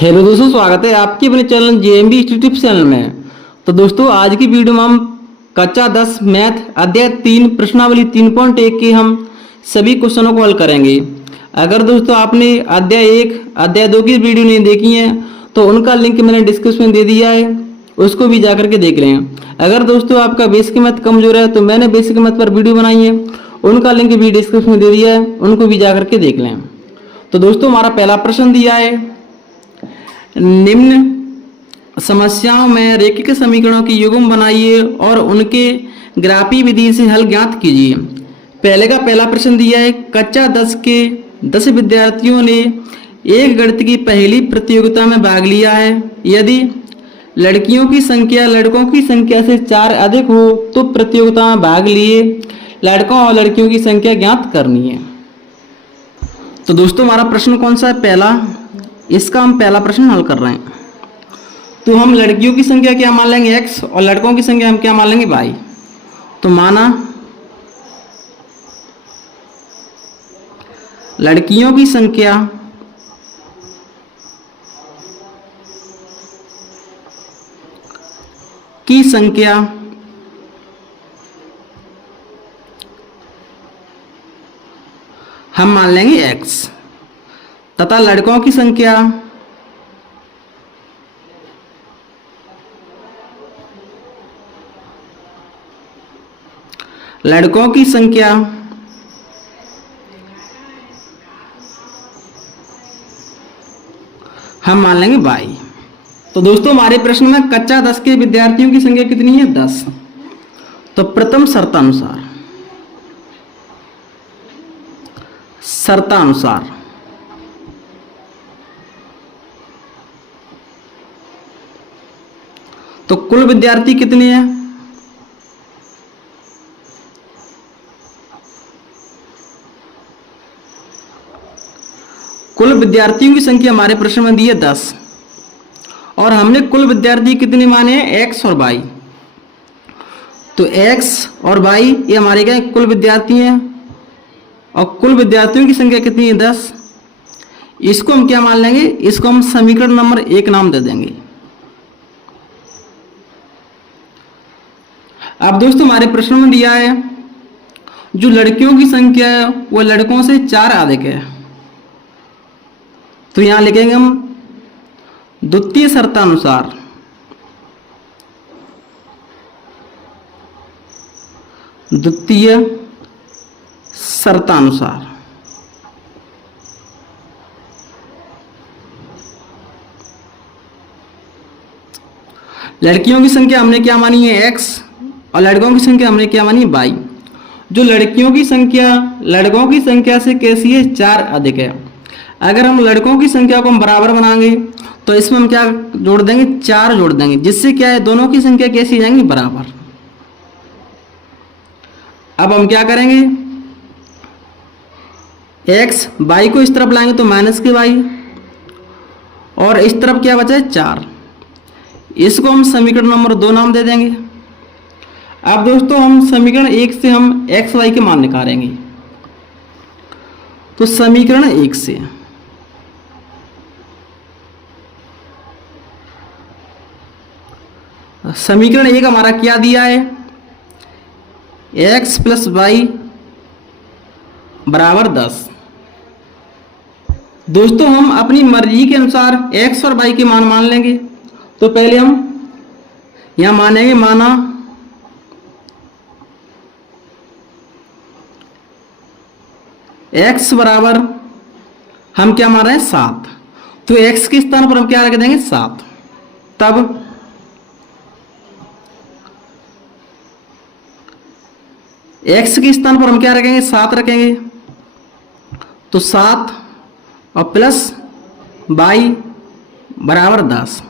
Hello दोस्तों, स्वागत है आपके अपने चैनल जेएमबी यूट्यूब चैनल में। तो दोस्तों, आज की वीडियो में हम कक्षा 10 मैथ अध्याय 3 प्रश्नावली 3.1 के हम सभी क्वेश्चनों को हल करेंगे। अगर दोस्तों आपने अध्याय 1 अध्याय 2 की वीडियो नहीं देखी है तो उनका लिंक मैंने डिस्क्रिप्शन में दे दिया है, उसको भी जाकर के देख लें। अगर दोस्तों आपका बेसिक मैथ कमजोर है तो मैंने बेसिक मैथ पर वीडियो बनाई है, उनका लिंक भी डिस्क्रिप्शन में दे दिया है, उनको भी जाकर के देख लें। तो दोस्तों, हमारा पहला प्रश्न दिया है, निम्न समस्याओं में रेखिक समीकरणों की युग्म बनाइए और उनके ग्राफी विधि से हल ज्ञात कीजिए। पहले का पहला प्रश्न दिया है, कक्षा 10 के 10 विद्यार्थियों ने एक गणित की पहली प्रतियोगिता में भाग लिया है। यदि लड़कियों की संख्या लड़कों की संख्या से 4 अधिक हो तो प्रतियोगिता में भाग लिए लड़कों और लड़कियों की संख्या ज्ञात करनी है। तो दोस्तों, हमारा प्रश्न कौन सा है? पहला। इसका हम पहला प्रश्न हल कर रहे हैं। तो हम लड़कियों की संख्या क्या मान लेंगे? x, और लड़कों की संख्या हम क्या मान लेंगे? y। तो माना लड़कियों की संख्या हम मान लेंगे x तथा लड़कों की संख्या हम मान लेंगे y। तो दोस्तों, हमारे प्रश्न में कक्षा 10 के विद्यार्थियों की संख्या कितनी है? 10। तो प्रथम शर्तानुसार तो कुल विद्यार्थी कितने हैं? कुल विद्यार्थियों की संख्या हमारे प्रश्न में दी है 10 और हमने कुल विद्यार्थी कितने माने हैं? x और y। तो x और y ये हमारे क्या कुल विद्यार्थी हैं और कुल विद्यार्थियों की संख्या कितनी है? 10। इसको हम क्या मान लेंगे? इसको हम समीकरण नंबर 1 नाम दे देंगे। अब दोस्तों, हमारे प्रश्न में दिया है जो लड़कियों की संख्या है वो लड़कों से 4 अधिक है। तो यहां लिखेंगे हम द्वितीय शर्तानुसार लड़कियों की संख्या हमने क्या मानी है? x और लड़कों की संख्या हमने क्या मानी? y। जो लड़कियों की संख्या लड़कों की संख्या से कैसी है? 4 अधिक है। अगर हम लड़कों की संख्या को हम बराबर बनाएंगे तो इसमें हम क्या जोड़ देंगे? 4 जोड़ देंगे, जिससे क्या है दोनों की संख्या कैसी हो जाएंगी? बराबर। अब हम क्या करेंगे? x y को इस तरफ लाएंगे तो माइनस के y और इस तरफ क्या बचा है? 4। इसको हम समीकरण नंबर 2 नाम दे देंगे। अब दोस्तों, हम समीकरण 1 से हम x y के मान निकालेंगे। तो समीकरण 1 से समीकरण 1 हमारा क्या दिया है? x प्लस वाई बराबर 10। दोस्तों, हम अपनी मर्जी के अनुसार x और y के मान लेंगे। तो पहले हम यहां मानेंगे, माना x बराबर हम क्या मान रहे हैं? 7। तो x के स्थान पर हम क्या रख देंगे? 7। तब x के स्थान पर हम क्या रखेंगे? 7 रखेंगे। तो 7 और प्लस y बराबर 10।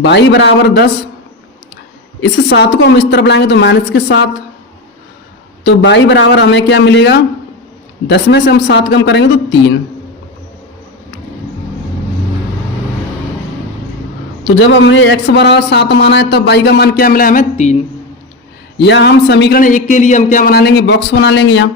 y बराबर 10। इस 7 को हम इस तरफ लाएंगे तो माइनस के 7। तो y बराबर हमें क्या मिलेगा? 10 में से हम 7 कम करेंगे तो 3। तो जब हमने x बराबर 7 माना है तब y का मान क्या मिला हमें? 3। या हम समीकरण 1 के लिए हम क्या बना लेंगे? बॉक्स बना लेंगे यहां।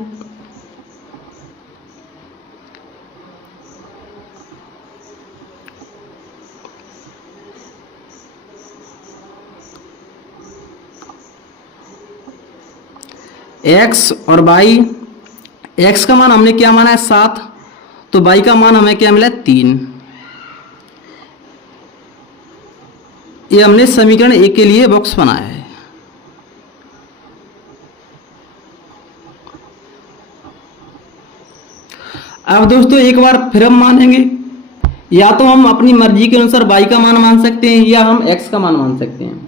एक्स और वाई, एक्स का मान हमने क्या माना है 7, तो वाई का मान हमें क्या मिला 3। ये हमने समीकरण 1 के लिए बॉक्स बनाया है। अब दोस्तों एक बार फिर हम मानेंगे, या तो हम अपनी मर्जी के अनुसार y का मान मान सकते हैं या हम x का मान मान सकते हैं।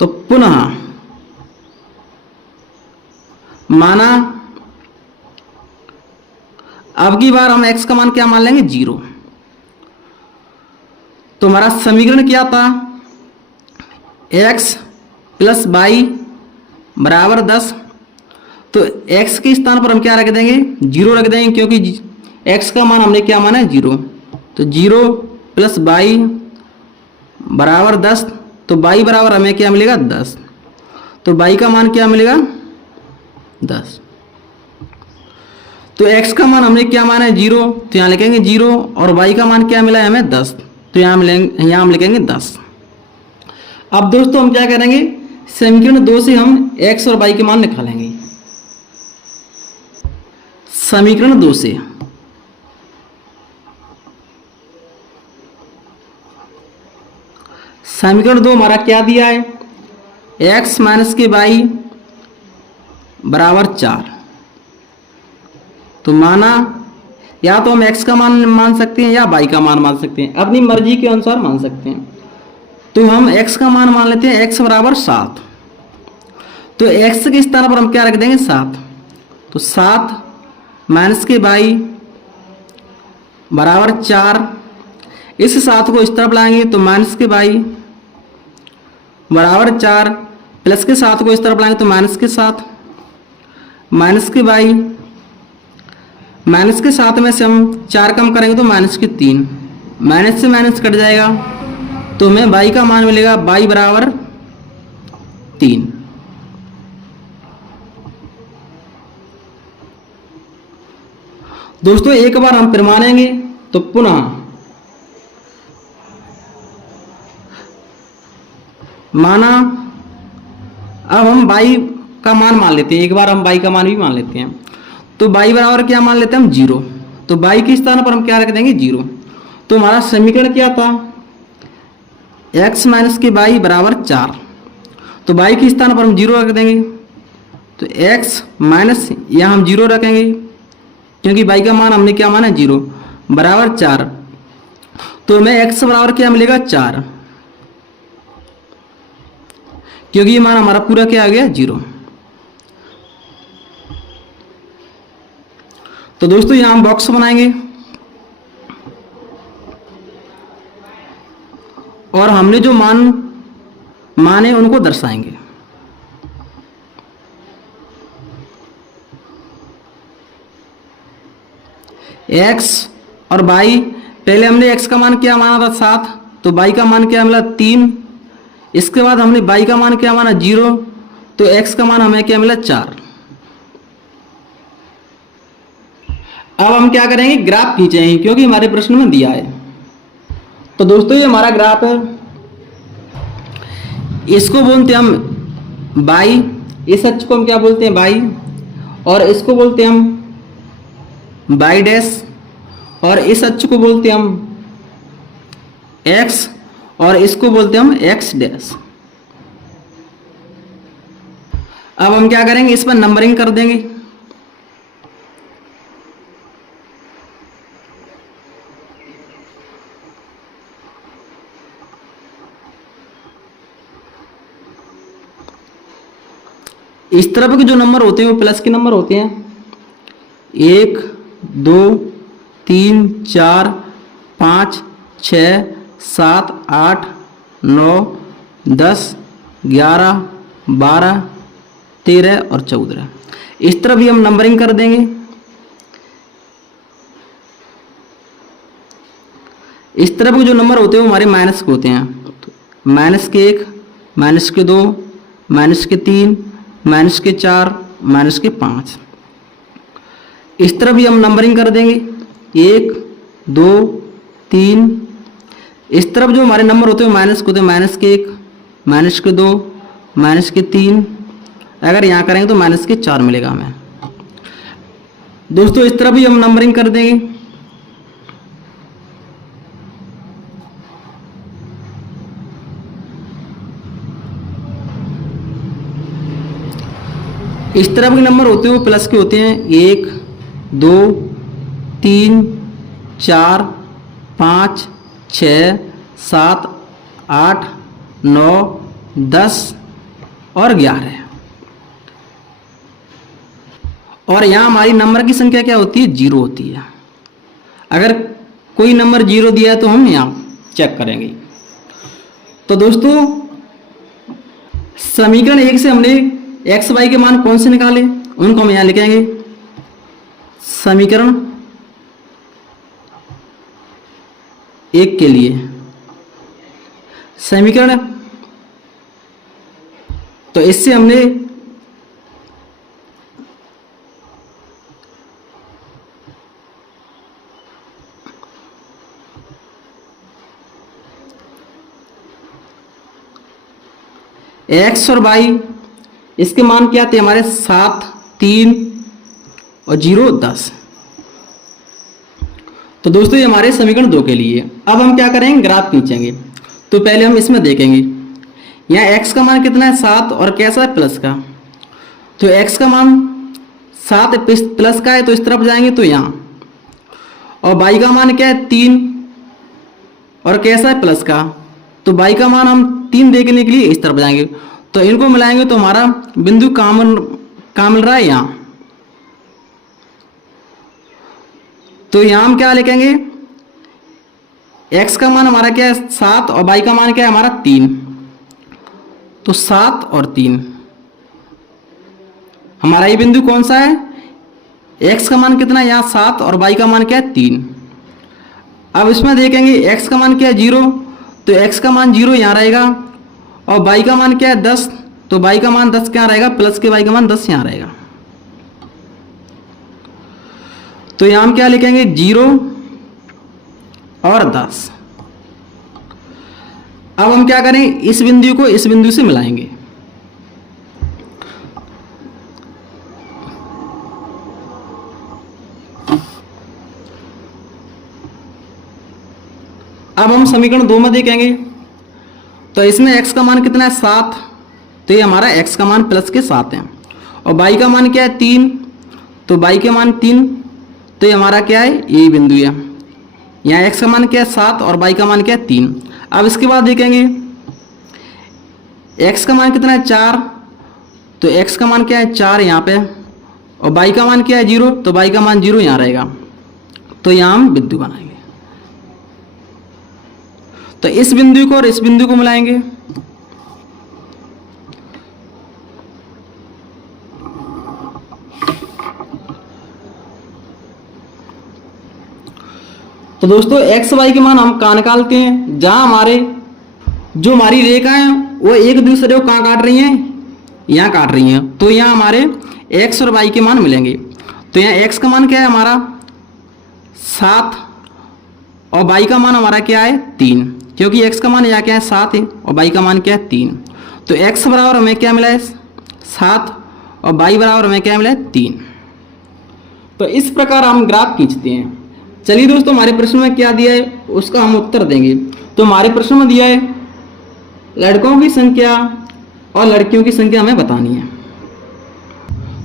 तो पुनः माना, अब की बार हम x का मान क्या मान लेंगे 0। तो हमारा समीकरण क्या था, x प्लस वाई बराबर 10। तो x के स्थान पर हम क्या रख देंगे 0 रख देंगे, क्योंकि x का मान हमने क्या माना है 0। तो 0 प्लस वाई बराबर 10, तो y बराबर हमें क्या मिलेगा 10। तो y का मान क्या मिलेगा 10। तो x का मान हमने क्या माना है 0, तो यहाँ लिखेंगे 0, और y का मान क्या मिला है हमें 10, तो यहाँ हम लिखेंगे 10। अब दोस्तों हम क्या करेंगे, समीकरण 2 से हम x और y के मान निकालेंगे। समीकरण 2 से समीकरण 2 हमारा क्या दिया है, x माइनस के वाई बराबर 4। तो माना, या तो हम x का मान मान सकते हैं या y का मान मान सकते हैं, अपनी मर्जी के अनुसार मान सकते हैं। तो हम x का मान मान लेते हैं, x बराबर 7। तो x के स्थान पर हम क्या रख देंगे 7। तो 7 माइनस के वाई बराबर 4। इस 7 को इस तरफ लाएंगे तो माइनस के वाई बराबर 4, प्लस के 7 को इस तरफ लाएंगे तो माइनस के 7, माइनस के वाई, माइनस के 7 में से हम 4 कम करेंगे तो माइनस के 3, माइनस से माइनस कट जाएगा, तो हमें वाई का मान मिलेगा वाई बराबर 3। दोस्तों एक बार हम फिर मानेंगे, तो पुनः माना, अब हम y का मान लेते हैं, एक बार हम y का मान भी मान लेते हैं। तो y बराबर क्या मान लेते हैं हम 0। तो y के स्थान पर हम क्या रख देंगे 0। तो हमारा समीकरण क्या था, x माइनस के y बराबर 4। तो y के स्थान पर हम 0 रख देंगे, तो x माइनस यहाँ हम 0 रखेंगे, क्योंकि y का मान हमने क्या माना 0 बराबर 4। तो हमें x बराबर क्या मिलेगा 4, क्योंकि ये मान हमारा पूरा क्या आ गया 0। तो दोस्तों यहां हम बॉक्स बनाएंगे और हमने जो मान माने उनको दर्शाएंगे। x और y, पहले हमने x का मान क्या माना था 7, तो y का मान क्या मिला 3। इसके बाद हमने y का मान क्या माना 0, तो x का मान हमें क्या मिला 4। अब हम क्या करेंगे, ग्राफ खींचेंगे, क्योंकि हमारे प्रश्न में दिया है। तो दोस्तों ये हमारा ग्राफ है, इसको बोलते हैं हम y, इस अक्ष को हम क्या बोलते हैं y, और इसको बोलते हैं हम y डैश, और इस अक्ष को बोलते हैं हम x, और इसको बोलते हैं हम x डैश। अब हम क्या करेंगे, इस पर नंबरिंग कर देंगे। इस तरफ के जो नंबर होते हैं वो प्लस के नंबर होते हैं, 1 2 3 4 5 6 7 8 9 10 11 12 13 और 14। इस तरफ भी हम नंबरिंग कर देंगे। इस तरफ के जो नंबर होते हैं वो हमारे माइनस के होते हैं, माइनस के 1, माइनस के 2, माइनस के 3, माइनस के 4, माइनस के 5। इस तरफ भी हम नंबरिंग कर देंगे, 1 2 3। इस तरफ जो हमारे नंबर होते हैं माइनस के होते हैं, माइनस के 1, माइनस के 2, माइनस के 3, अगर यहाँ करेंगे तो माइनस के 4 मिलेगा हमें। दोस्तों इस तरह भी हम नंबरिंग कर देंगे। इस तरह के नंबर होते हैं वो प्लस के होते हैं 1, 2, 3, 4, 5, 6, 7, 8, 9, 10 और 11। और यहाँ हमारी नंबर की संख्या क्या होती है? 0 होती है। अगर कोई नंबर 0 दिया है तो हम यहाँ चेक करेंगे। तो दोस्तों समीकरण 1 से हमने एक्स वाई के मान कौन से निकाले उनको हम यहाँ लिखेंगे। समीकरण 1 के लिए समीकरण, तो इससे हमने एक्स और वाई इसके मान क्या थे हमारे? 7, 3 और 0, 10। तो दोस्तों ये हमारे समीकरण 2 के लिए। अब हम क्या करेंगे? ग्राफ खींचेंगे। तो पहले हम इसमें देखेंगे यहाँ x का मान कितना है? 7 और कैसा है? प्लस का। तो x का मान 7 प्लस का है तो इस तरफ जाएंगे तो यहाँ, और y का मान क्या है? 3 और कैसा है? प्लस का। तो y का मान हम 3 देखने के लिए इस तरफ जाएंगे, तो इनको मिलाएंगे तो हमारा बिंदु कहाँ मिल रहा है? यहाँ। तो यहाँ हम क्या लिखेंगे? x का मान हमारा क्या है? 7 और y का मान क्या है हमारा? 3। तो 7 और 3 हमारा ये बिंदु कौन सा है? x का मान कितना है यहाँ? 7 और y का मान क्या है? 3। अब इसमें देखेंगे x का मान क्या है? 0। तो x का मान 0 यहाँ रहेगा, और y का मान क्या है? 10। तो y का मान 10 क्या रहेगा? प्लस के y का मान 10 यहाँ रहेगा। तो यहाँ हम क्या लिखेंगे? 0 और 10। अब हम क्या करें? इस बिंदु को इस बिंदु से मिलाएंगे। अब हम समीकरण 2 में देखेंगे तो इसमें x का मान कितना है? 7। तो ये हमारा x का मान प्लस के 7 है, और y का मान क्या है? 3। तो y के मान 3, तो ये हमारा क्या है? ये बिंदु है। यहाँ x का मान क्या है? 7 और y का मान क्या है? 3। अब इसके बाद देखेंगे x का मान कितना है? 4। तो x का मान क्या है? 4 यहाँ पे, और y का मान क्या है? 0। तो y का मान 0 यहाँ रहेगा। तो यहाँ हम बिंदु बनाएंगे। तो इस बिंदु को और इस बिंदु को मिलाएंगे। तो दोस्तों एक्स वाई के मान हम कहाँ निकालते हैं? जहां हमारी रेखा है वो एक दूसरे को कहाँ काट रही हैं? यहाँ काट रही हैं। तो यहाँ हमारे एक्स और वाई के मान मिलेंगे। तो यहाँ एक्स का मान क्या है हमारा? 7, और वाई का मान हमारा क्या है? 3, क्योंकि x का मान यहाँ क्या है? 7 है, और y का मान क्या है? 3। तो x बराबर हमें क्या मिला है? 7, और y बराबर हमें क्या मिला है? 3। तो इस प्रकार हम ग्राफ खींचते हैं। चलिए दोस्तों हमारे प्रश्न में क्या दिया है उसका हम उत्तर देंगे। तो हमारे प्रश्न में दिया है लड़कों की संख्या और लड़कियों की संख्या हमें बतानी है।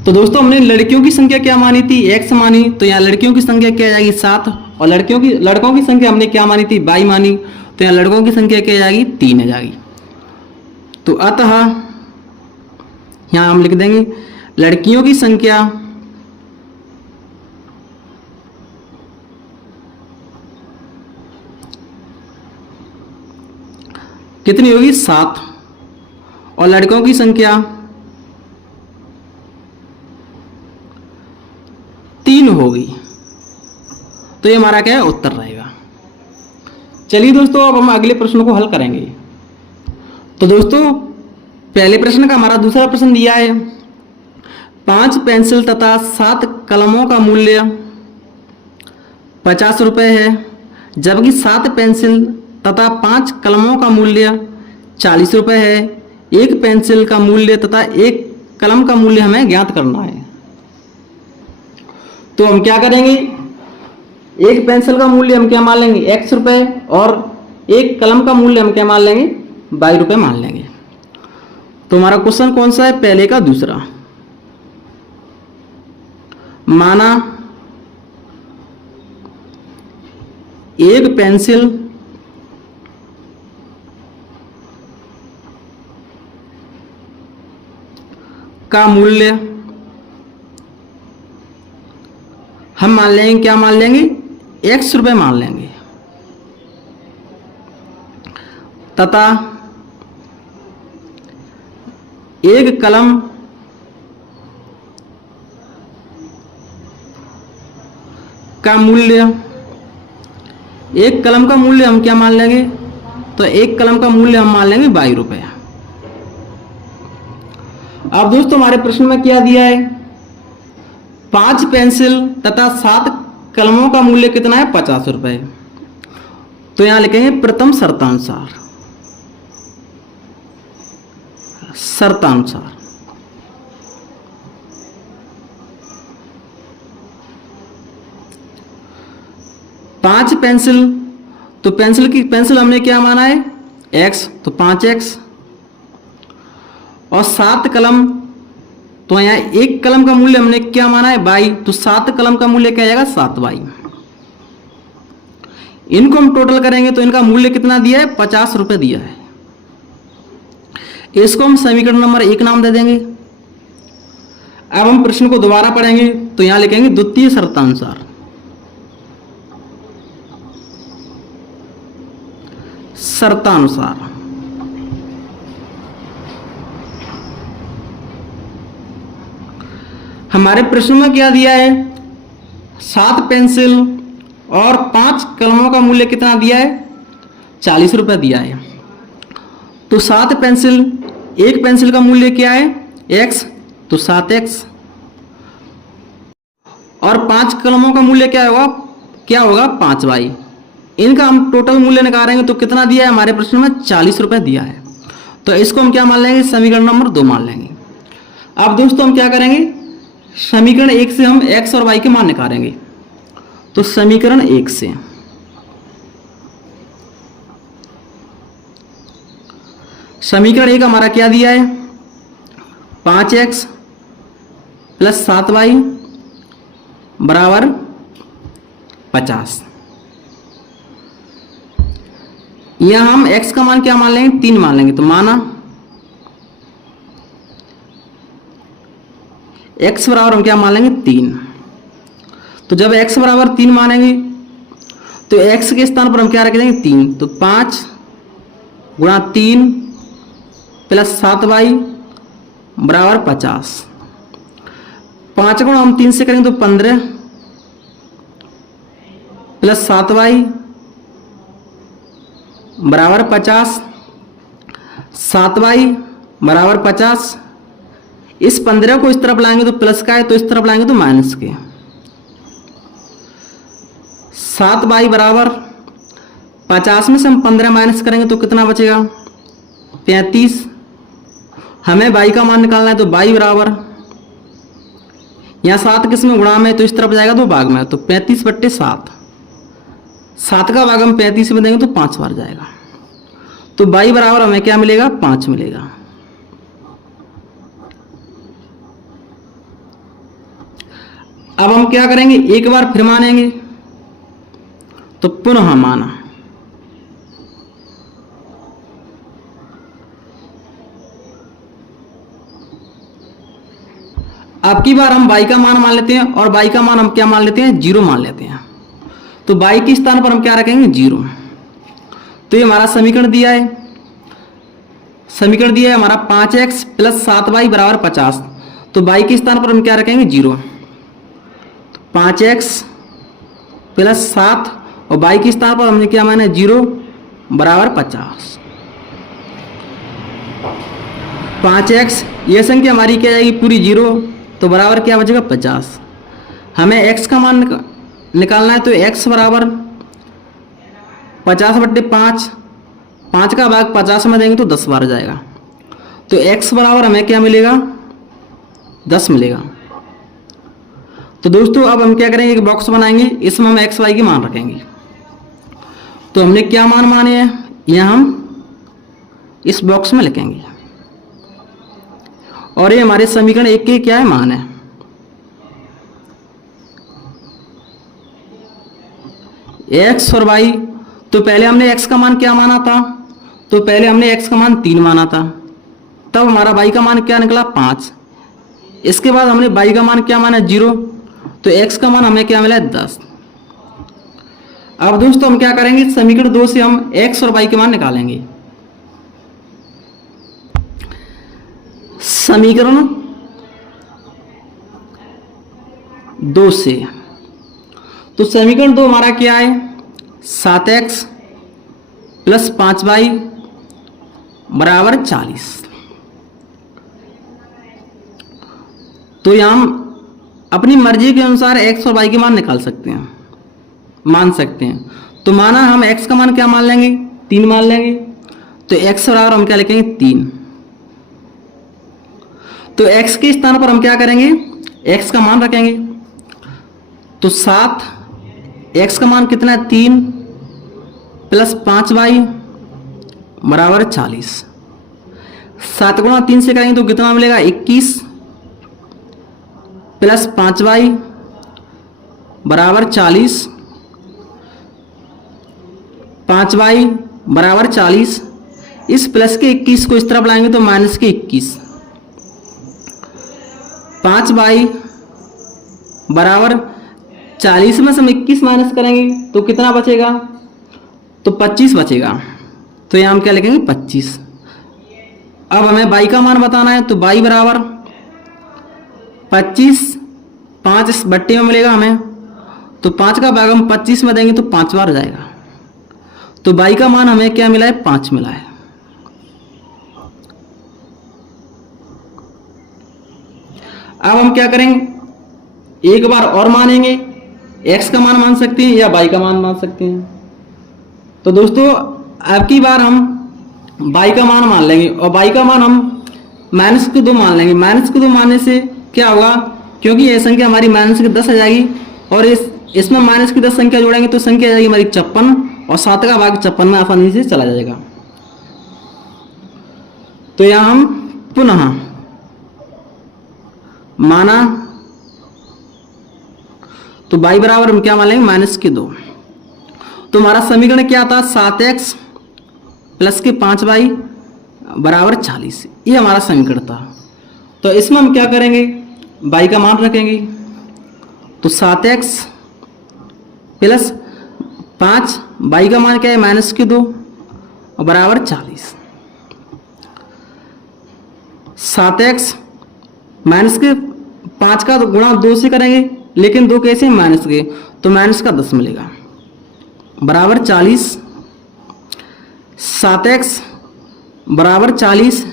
तो दोस्तों हमने लड़कियों की संख्या क्या मानी थी? x मानी। तो यहाँ लड़कियों की संख्या क्या आ जाएगी? 7, और लड़कों की संख्या हमने क्या मानी थी? y मानी। तो यहाँ लड़कों की संख्या क्या आ जाएगी? 3 आ जाएगी। तो अतः यहाँ हम लिख देंगे लड़कियों की संख्या कितनी होगी? 7, और लड़कों की संख्या 3 होगी। तो ये हमारा क्या है? उत्तर रहेगा। चलिए दोस्तों अब हम अगले प्रश्न को हल करेंगे। तो दोस्तों पहले प्रश्न का हमारा दूसरा प्रश्न दिया है 5 पेंसिल तथा 7 कलमों का मूल्य 50 रुपये है, जबकि 7 पेंसिल तथा 5 कलमों का मूल्य 40 रुपये है। एक पेंसिल का मूल्य तथा एक कलम का मूल्य हमें ज्ञात करना है। तो हम क्या करेंगे, एक पेंसिल का मूल्य हम क्या मान लेंगे, x रुपए, और एक कलम का मूल्य हम क्या मान लेंगे, y रुपए मान लेंगे। तो हमारा क्वेश्चन कौन सा है, पहले का दूसरा। माना एक पेंसिल का मूल्य हम मान लेंगे, क्या मान लेंगे, x रुपए मान लेंगे, तथा एक कलम का मूल्य, एक कलम का मूल्य हम क्या मान लेंगे, तो एक कलम का मूल्य हम मान लेंगे 22 रुपए। अब दोस्तों हमारे प्रश्न में क्या दिया है, 5 पेंसिल तथा 7 कलमों का मूल्य कितना है, 50 रुपए। तो यहां लिखेंगे प्रथम शर्तानुसार, शर्तानुसार। पांच पेंसिल, तो पेंसिल हमने क्या माना है, x, तो 5x, और 7 कलम, तो यहाँ एक कलम का मूल्य हमने क्या माना है, y, तो 7 कलम का मूल्य क्या आएगा, 7y। इनको हम टोटल करेंगे तो इनका मूल्य कितना दिया है, 50 रुपए दिया है। इसको हम समीकरण नंबर 1 नाम दे देंगे। अब हम प्रश्न को दोबारा पढ़ेंगे तो यहां लिखेंगे द्वितीय शर्तानुसार, शर्तानुसार। हमारे प्रश्न में क्या दिया है, 7 पेंसिल और 5 कलमों का मूल्य कितना दिया है, 40 रुपए दिया है। तो 7 पेंसिल, एक पेंसिल का मूल्य क्या है, x, तो 7x, और 5 कलमों का मूल्य क्या होगा 5y। इनका हम टोटल मूल्य निकालेंगे तो कितना दिया है, हमारे प्रश्न में 40 रुपए दिया है। तो इसको हम क्या मान लेंगे, समीकरण नंबर 2 मान लेंगे। अब दोस्तों हम क्या करेंगे, समीकरण 1 से हम x और y के मान निकालेंगे। तो समीकरण 1 से समीकरण 1 हमारा क्या दिया है, 5x प्लस 7y बराबर 50। यहां हम x का मान क्या मान लेंगे, 3 मान लेंगे। तो माना x बराबर हम क्या मान लेंगे, 3। तो जब x बराबर 3 मानेंगे तो x के स्थान पर हम क्या रख देंगे, 3। तो 5 गुणा 3 प्लस 7y बराबर 50। 5 गुणा हम 3 से करेंगे तो 15 प्लस 7y बराबर 50। 7y बराबर 50। इस 15 को इस तरफ लाएंगे तो प्लस का है, तो इस तरफ लाएंगे तो माइनस के। 7y बराबर 50 में से हम 15 माइनस करेंगे तो कितना बचेगा, 35। हमें y का मान निकालना है, तो y बराबर, यहाँ 7 किस में गुणा में, तो इस तरफ जाएगा तो भाग में, तो 35/7। 7 का भाग हम 35 में देंगे तो 5 बार जाएगा। तो y बराबर हमें क्या मिलेगा, 5 मिलेगा। अब हम क्या करेंगे, एक बार फिर मानेंगे। तो पुनः माना, अब की बार हम y का मान मान लेते हैं, और y का मान हम क्या मान लेते हैं, 0 मान लेते हैं। तो y के स्थान पर हम क्या रखेंगे, 0। तो ये हमारा समीकरण दिया है, हमारा 5x प्लस 7y बराबर 50। तो y के स्थान पर हम क्या रखेंगे, 0। 5x प्लस 7 और y के स्थान पर हमने क्या माना, 0 बराबर 50। 5x, ये संख्या हमारी क्या जाएगी, पूरी 0, तो बराबर क्या बचेगा, 50। हमें x का मान निकालना है, तो x बराबर 50/5, 5 का भाग 50 में देंगे तो 10 बार जाएगा। तो x बराबर हमें क्या मिलेगा, 10 मिलेगा। तो दोस्तों अब हम क्या करेंगे, एक बॉक्स बनाएंगे, इसमें हम x y के मान रखेंगे। तो हमने क्या मान माने हैं, यहाँ हम इस बॉक्स में लिखेंगे और ये हमारे समीकरण 1 के क्या है, मान है। x और y, तो पहले हमने x का मान क्या माना था, तो पहले हमने x का मान 3 माना था, तब हमारा y का मान क्या निकला, 5। इसके बाद हमने y का मान क्या माना, 0, तो x का मान हमें क्या मिला, 10। अब दोस्तों हम क्या करेंगे, समीकरण 2 से हम x और y के मान निकालेंगे। समीकरण 2 से, तो समीकरण 2 हमारा क्या है, 7x प्लस 5y बराबर 40। तो यहाँ हम अपनी मर्जी के अनुसार x और y के मान निकाल सकते हैं, मान सकते हैं। तो माना हम x का मान क्या मान लेंगे, 3 मान लेंगे, तो x बराबर हम क्या लिखेंगे, 3। तो x के स्थान पर हम क्या करेंगे, x का मान रखेंगे। तो 7, x का मान कितना है, 3 प्लस 5y बराबर 40। 7 गुणा 3 से करेंगे तो कितना मिलेगा, 21 प्लस 5y बराबर 40। 5y बराबर 40। इस प्लस के 21 को इस तरफ लाएंगे तो माइनस के 21। 5y बराबर 40 में से हम 21 माइनस करेंगे तो कितना बचेगा, तो 25 बचेगा। तो यहाँ हम क्या लिखेंगे, 25। अब हमें y का मान बताना है, तो y बराबर 25, 5 इस बट्टे में मिलेगा हमें, तो 5 का भाग हम 25 में देंगे तो 5 बार हो जाएगा। तो y का मान हमें क्या मिला है, 5 मिला है। अब हम क्या करेंगे, एक बार और मानेंगे, x का मान सकते हैं या y का मान सकते हैं। तो दोस्तों अब की बार हम y का मान लेंगे और y का मान हम -2 मान लेंगे। -2 मानने से क्या होगा, क्योंकि यह संख्या हमारी -10 आ जाएगी और इसमें -10 संख्या जोड़ेंगे तो संख्या आ जाएगी हमारी 56 और 7 का भाग 56 में आसानी से चला जाएगा। तो यहाँ हम पुनः माना, तो y बराबर हम क्या मान लेंगे, -2। तो हमारा समीकरण क्या था, 7x प्लस के 5y बराबर 40। ये हमारा समीकरण था। तो इसमें हम क्या करेंगे, y का मान रखेंगे। तो 7x प्लस 5, y का मान क्या है, -2 और बराबर 40। 7x माइनस के 5 का गुणा 2 से करेंगे, लेकिन 2 कैसे, माइनस के, तो माइनस का 10 मिलेगा बराबर 40। 7x बराबर 40।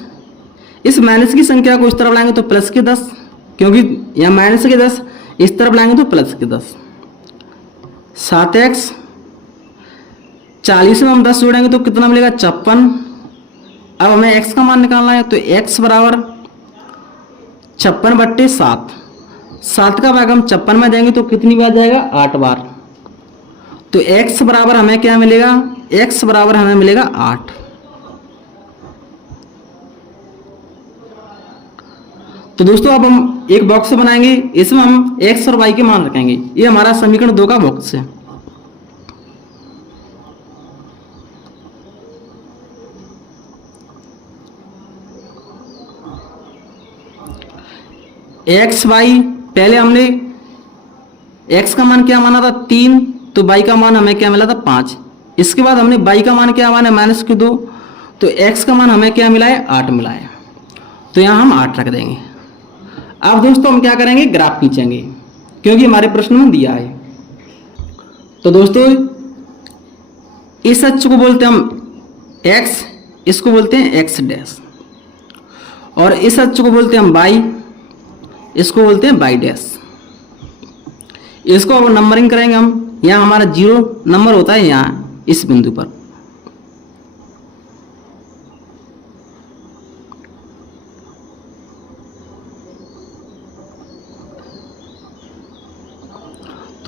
इस माइनस की संख्या को इस तरफ लाएंगे तो प्लस के 10, क्योंकि यहाँ माइनस के 10, इस तरफ लाएंगे तो प्लस के 10। 7x 40 में हम 10 जोड़ेंगे तो कितना मिलेगा, 56। अब हमें x का मान निकालना है, तो x बराबर 56/7। 7 का भाग हम 56 में देंगे तो कितनी बार जाएगा, 8 बार। तो x बराबर हमें क्या मिलेगा, x बराबर हमें मिलेगा 8। तो दोस्तों अब हम एक बॉक्स बनाएंगे, इसमें हम x और y के मान रखेंगे। ये हमारा समीकरण 2 का बॉक्स है। एक्स वाई, पहले हमने x का मान क्या माना था, 3, तो y का मान हमें क्या मिला था, 5। इसके बाद हमने y का मान क्या माना है, -2, तो x का मान हमें क्या मिला है, 8 मिला है। तो यहाँ हम 8 रख देंगे। अब दोस्तों हम क्या करेंगे, ग्राफ खींचेंगे, क्योंकि हमारे प्रश्न में दिया है। तो दोस्तों इस अक्ष को बोलते हैं हम x, इसको बोलते हैं x डैश, और इस अक्ष को बोलते हैं हम y, इसको बोलते हैं y डैश। इसको अब नंबरिंग करेंगे हम। यहाँ हमारा 0 नंबर होता है, यहाँ इस बिंदु पर।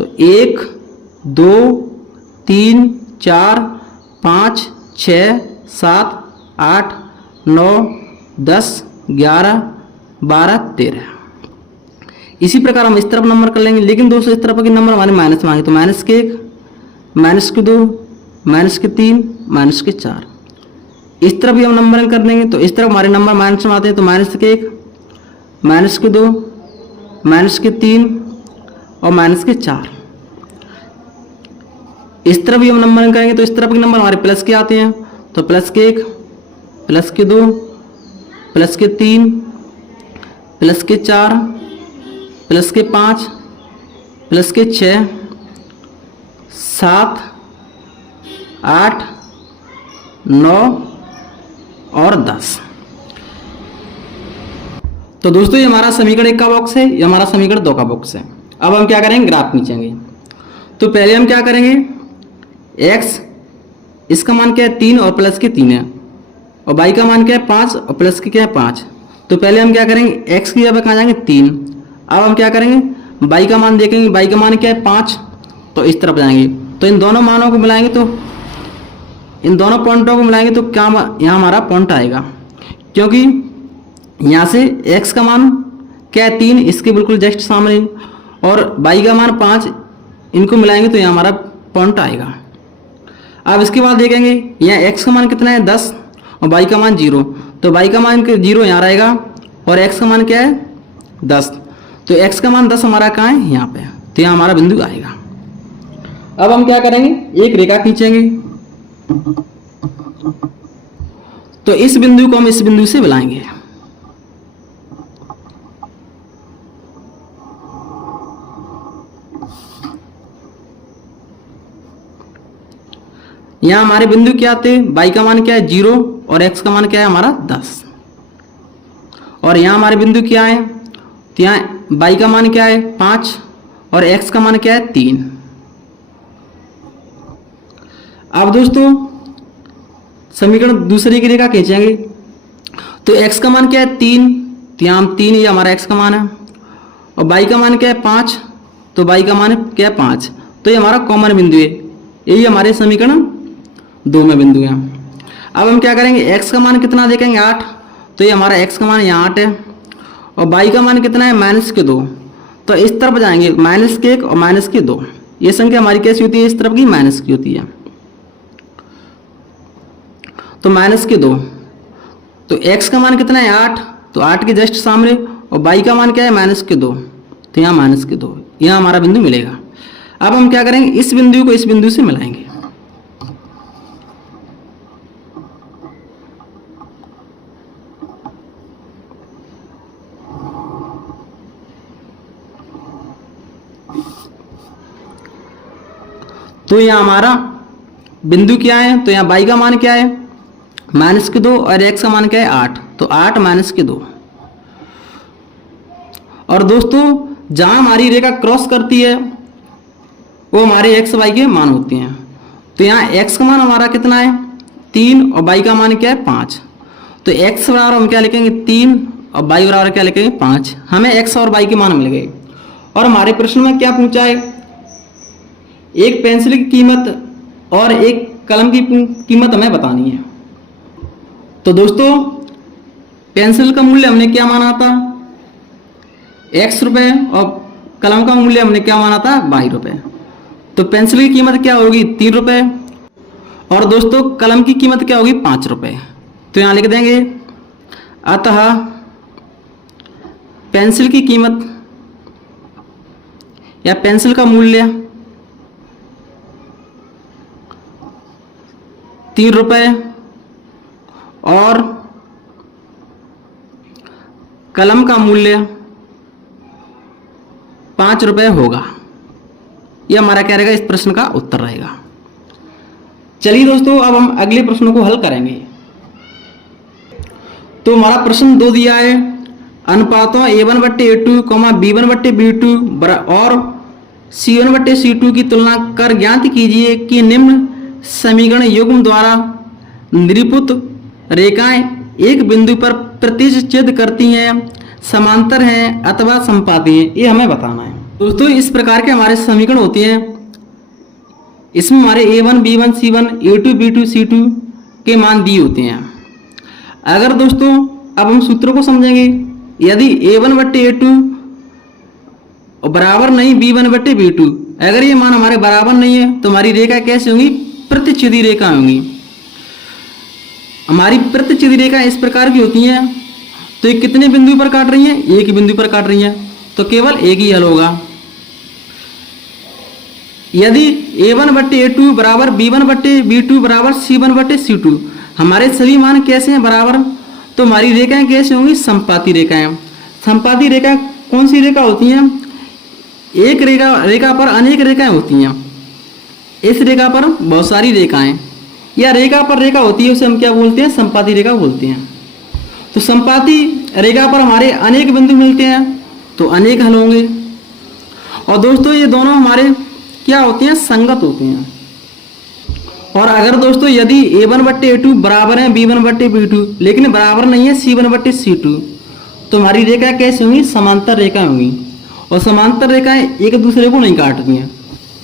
तो 1 2 3 4 5 6 7 8 9 10 11 12 13। इसी प्रकार हम इस तरफ नंबर कर लेंगे, लेकिन दोस्तों इस तरफ के नंबर हमारे माइनस मांगे, तो माइनस के 1, माइनस के 2, माइनस के 3, माइनस के 4। इस तरफ भी हम नंबरिंग कर देंगे, तो इस तरफ हमारे नंबर माइनस में आते हैं, तो माइनस के 1, माइनस के 2, माइनस के 3 और माइनस के 4। इस तरफ भी हम नंबरिंग करेंगे, तो इस तरफ के नंबर हमारे प्लस के आते हैं, तो प्लस के 1, प्लस के 2, प्लस के 3, प्लस के 4, प्लस के 5, प्लस के 6, 7, 8, 9 और 10। तो दोस्तों ये हमारा समीकरण 1 का बॉक्स है, ये हमारा समीकरण 2 का बॉक्स है। अब हम क्या करेंगे, ग्राफ खींचेंगे। तो पहले हम क्या करेंगे, x इसका मान क्या है 3 और प्लस के 3 है, और y का मान क्या है 5 और प्लस के क्या है 5। तो पहले हम क्या करेंगे, x की जगह कहाँ जाएंगे 3। अब हम क्या करेंगे, y का मान देखेंगे, y का मान क्या है 5, तो इस तरफ जाएंगे। तो इन दोनों मानों को मिलाएंगे, तो इन दोनों पॉइंटों को मिलाएंगे तो क्या यहाँ हमारा पॉइंट आएगा, क्योंकि यहाँ से x का मान क्या है 3, इसके बिल्कुल जस्ट सामने, और y का मान 5, इनको मिलाएंगे तो यहाँ हमारा पॉइंट आएगा। अब इसके बाद देखेंगे यहाँ x का मान कितना है 10 और y का मान 0, तो y का मान 0 यहाँ रहेगा और x का मान क्या है 10, तो x का मान 10 हमारा कहाँ है यहाँ पे, तो यहाँ हमारा बिंदु आएगा। अब हम क्या करेंगे, एक रेखा खींचेंगे, तो इस बिंदु को हम इस बिंदु से मिलाएंगे। यहाँ हमारे बिंदु क्या आते हैं, y का मान क्या है 0 और x का मान क्या है हमारा 10, और यहाँ हमारे बिंदु क्या है, तो यहाँ y का मान क्या है 5 और x का मान क्या है 3। अब दोस्तों समीकरण दूसरी की रेखा खींचेंगे, तो x का मान क्या है 3, तो यहाँ 3 ये हमारा x का मान है, और y का मान क्या है 5, तो y का मान क्या है 5, तो ये हमारा कॉमन बिंदु है, यही हमारे समीकरण 2 में बिंदु है। अब हम क्या करेंगे, x का मान कितना देखेंगे 8, तो ये हमारा x का मान यहाँ 8 है, और y का मान कितना है -2, तो इस तरफ जाएंगे -1 और -2। ये संख्या हमारी कैसी होती है, इस तरफ की माइनस की होती है, तो -2। तो x का मान कितना है 8, तो 8 के जस्ट सामने, और y का मान क्या है -2, तो यहाँ -2, यहाँ हमारा बिंदु मिलेगा। अब हम क्या करेंगे, इस बिंदु को इस बिंदु से मिलाएंगे। तो यहाँ हमारा बिंदु क्या है, तो यहाँ y का मान क्या है -2 और x का मान क्या है 8, तो 8 -2। और दोस्तों जहाँ हमारी रेखा क्रॉस करती है वो हमारे x y के मान होते हैं, तो यहाँ x का मान हमारा कितना है 3 और y का मान क्या है 5, तो x बराबर हम क्या लिखेंगे 3 और y बराबर क्या लिखेंगे 5। हमें x और y के मान मिल गए, और हमारे प्रश्न में क्या पूछा है, एक पेंसिल की कीमत और एक कलम की कीमत हमें बतानी है। तो दोस्तों पेंसिल का मूल्य हमने क्या माना था x रुपये, और कलम का मूल्य हमने क्या माना था y रुपये। तो पेंसिल की कीमत क्या होगी 3 रुपये, और दोस्तों कलम की कीमत क्या होगी 5 रुपये। तो यहाँ लिख देंगे अतः पेंसिल की कीमत या पेंसिल का मूल्य 3 रुपये और कलम का मूल्य 5 रुपये होगा। यह हमारा क्या रहेगा, इस प्रश्न का उत्तर रहेगा। चलिए दोस्तों अब हम अगले प्रश्नों को हल करेंगे। तो हमारा प्रश्न 2 दिया है, अनुपातों a1/a2, b1/b2 और c1/c2 की तुलना कर ज्ञात कीजिए कि निम्न समीकरण युग्म द्वारा निरूपित रेखाएं एक बिंदु पर प्रतिच्छेद करती हैं, समांतर हैं अथवा समपाती हैं, ये हमें बताना है। दोस्तों इस प्रकार के हमारे समीकरण होते हैं। इसमें हमारे a1 b1 c1 a2 b2 c2 के मान दिए होते हैं। अगर दोस्तों अब हम सूत्रों को समझेंगे, यदि a1 बट्टे a2 बराबर नहीं b1 बट्टे b2, अगर ये मान हमारे बराबर नहीं है तो हमारी रेखा कैसे होंगी? प्रतिच्छेदी रेखा होंगी। हमारी प्रतिच्छेदी रेखा इस प्रकार की होती हैं। तो ये कितने बिंदु पर काट रही हैं? एक ही बिंदु पर काट रही हैं, तो केवल एक ही हल होगा। यदि a1 बट्टे a2 बराबर b1 बट्टे b2 बराबर c1 बट्टे c2, हमारे सभी मान कैसे हैं? बराबर। तो हमारी रेखाएं कैसे होंगी? समपाती रेखाएं। समपाती रेखा कौन सी रेखा होती हैं? एक रेखा पर अनेक रेखाएं होती हैं। इस रेखा पर बहुत सारी रेखाएं, या रेखा पर रेखा होती है, उसे हम क्या बोलते हैं? समपाती रेखा बोलते हैं। तो समपाती रेखा पर हमारे अनेक बिंदु मिलते हैं, तो अनेक हल होंगे। और दोस्तों ये दोनों हमारे क्या होते हैं? संगत होते हैं। और अगर दोस्तों यदि a1 बट्टे a2 बराबर है b1 बट्टे b2, लेकिन बराबर नहीं है c1 बट्टे c2, तो हमारी रेखा कैसे होंगी? समांतर रेखा होंगी। और समांतर रेखाएं एक दूसरे को नहीं काट रही हैं,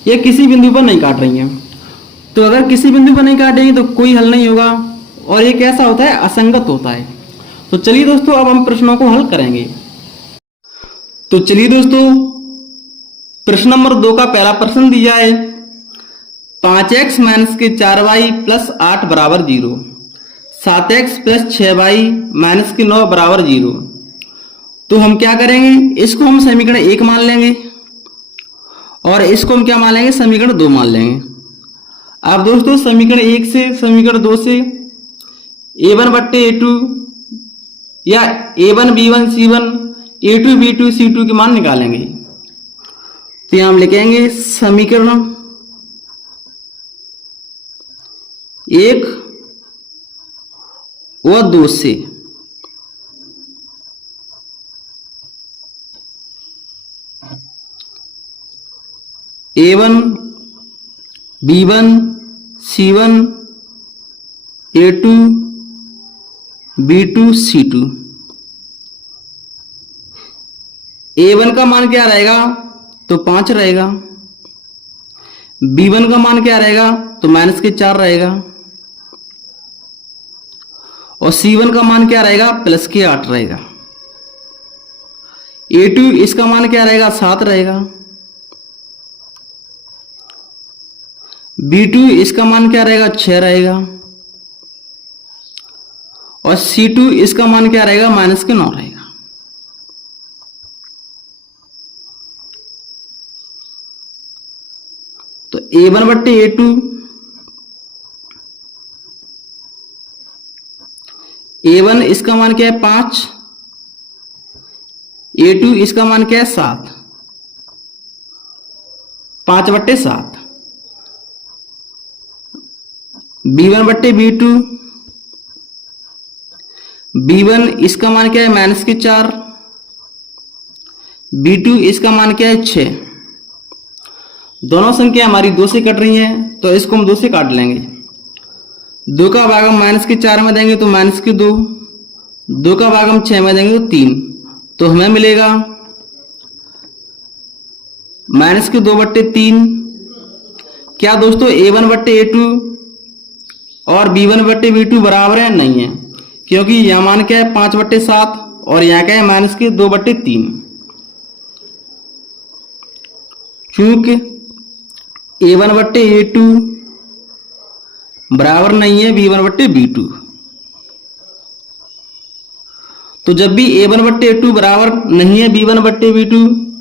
ये किसी बिंदु पर नहीं काट रही हैं। तो अगर किसी बिंदु पर नहीं काटेंगे तो कोई हल नहीं होगा, और ये कैसा होता है? असंगत होता है। तो चलिए दोस्तों अब हम प्रश्नों को हल करेंगे। तो चलिए दोस्तों प्रश्न नंबर 2 का पहला प्रश्न दिया है, 5x माइनस के 4y प्लस 8 बराबर 0, 7x प्लस 6y माइनस के 9 बराबर 0। तो हम क्या करेंगे? इसको हम समीकरण 1 मान लेंगे और इसको हम क्या मान लेंगे? समीकरण 2 मान लेंगे। अब दोस्तों समीकरण 1 से समीकरण 2 से a1 बट्टे a2 या a1 b1 c1 a2 b2 c2 के मान निकालेंगे। तो यहां हम लिखेंगे समीकरण 1 व 2 से a1 b1 c1 a2 b2 c2। a1 का मान क्या रहेगा? तो 5 रहेगा। b1 का मान क्या रहेगा? तो माइनस के 4 रहेगा। और c1 का मान क्या रहेगा? प्लस के 8 रहेगा। a2 इसका मान क्या रहेगा? 7 रहेगा। b2 इसका मान क्या रहेगा? 6 रहेगा। और c2 इसका मान क्या रहेगा? माइनस के 9 रहेगा। तो a1 बट्टे a2 a1 इसका मान क्या है? 5, a2 इसका मान क्या है? 7, 5 बट्टे 7। b1 बट्टे b2 b1 इसका मान क्या है? माइनस के 4, b2 इसका मान क्या है? 6। दोनों संख्या हमारी 2 से कट रही हैं, तो इसको हम 2 से काट लेंगे। 2 का भाग हम माइनस के 4 में देंगे तो माइनस के 2, 2 का भाग हम 6 में देंगे तो 3। तो हमें मिलेगा माइनस के 2 बट्टे 3। क्या दोस्तों a1 बट्टे a2 और b1 बट्टे b2 बराबर है? नहीं है, क्योंकि यह मान क्या है? 5 बट्टे 7 और यहाँ क्या है? माइनस के 2 बट्टे 3। चूंकि a1 बट्टे a2 बराबर नहीं है b1 बट्टे b2, तो जब भी a1 बट्टे a2 बराबर नहीं है b1 बट्टे b2,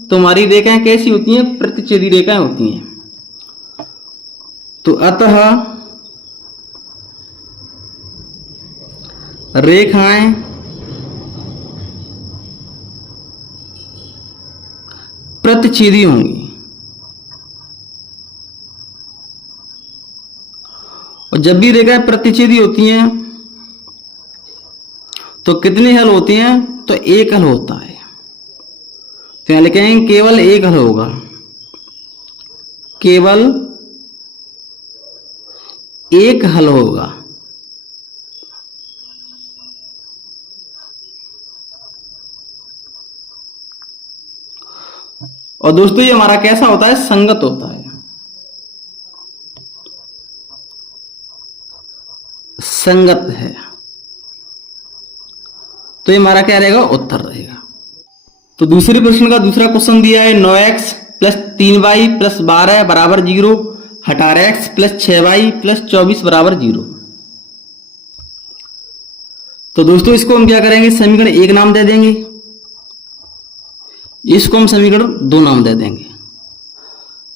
तो हमारी रेखाएं कैसी होती हैं? प्रतिच्छेदी रेखाएं होती हैं। तो अतः रेखाएं प्रतिच्छेदी होंगी। और जब भी रेखाएं प्रतिच्छेदी होती हैं तो कितने हल होते हैं? तो एक हल होता है। तो यहां लिखेंगे केवल एक हल होगा, केवल एक हल होगा। और दोस्तों ये हमारा कैसा होता है, संगत होता है, संगत है। तो ये हमारा क्या रहेगा, उत्तर रहेगा। तो दूसरे प्रश्न का दूसरा क्वेश्चन दिया है 9x प्लस 3y प्लस 12 बराबर 0, हटा x प्लस 6y प्लस 24 बराबर 0। तो दोस्तों इसको हम क्या करेंगे, समीकरण 1 नाम दे देंगे, इसको हम समीकरण 2 नाम दे देंगे।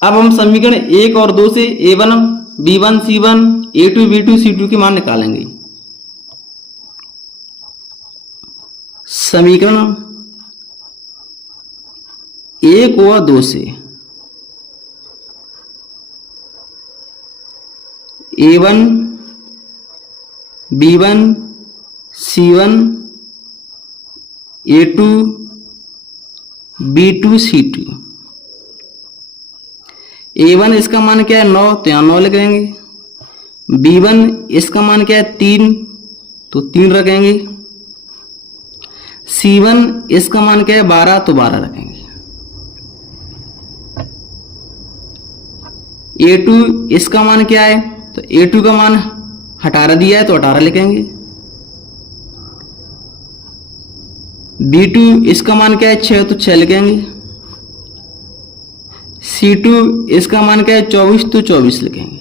अब हम समीकरण 1 और 2 से a1 b1 c1 a2 b2 c2 के मान निकालेंगे। समीकरण 1 और 2 से a1 b1 c1 a2 b2 c2। a1 इसका मान क्या है 9, तो यहां 9 लिखेंगे। b1 इसका मान क्या है 3, तो 3 रखेंगे। c1 इसका मान क्या है 12, तो 12 रखेंगे। a2 इसका मान क्या है, तो a2 का मान 18 दिया है, तो 18 लिखेंगे। b2 इसका मान क्या है 6, तो 6 लिखेंगे। c2 इसका मान क्या है 24, तो 24 लिखेंगे।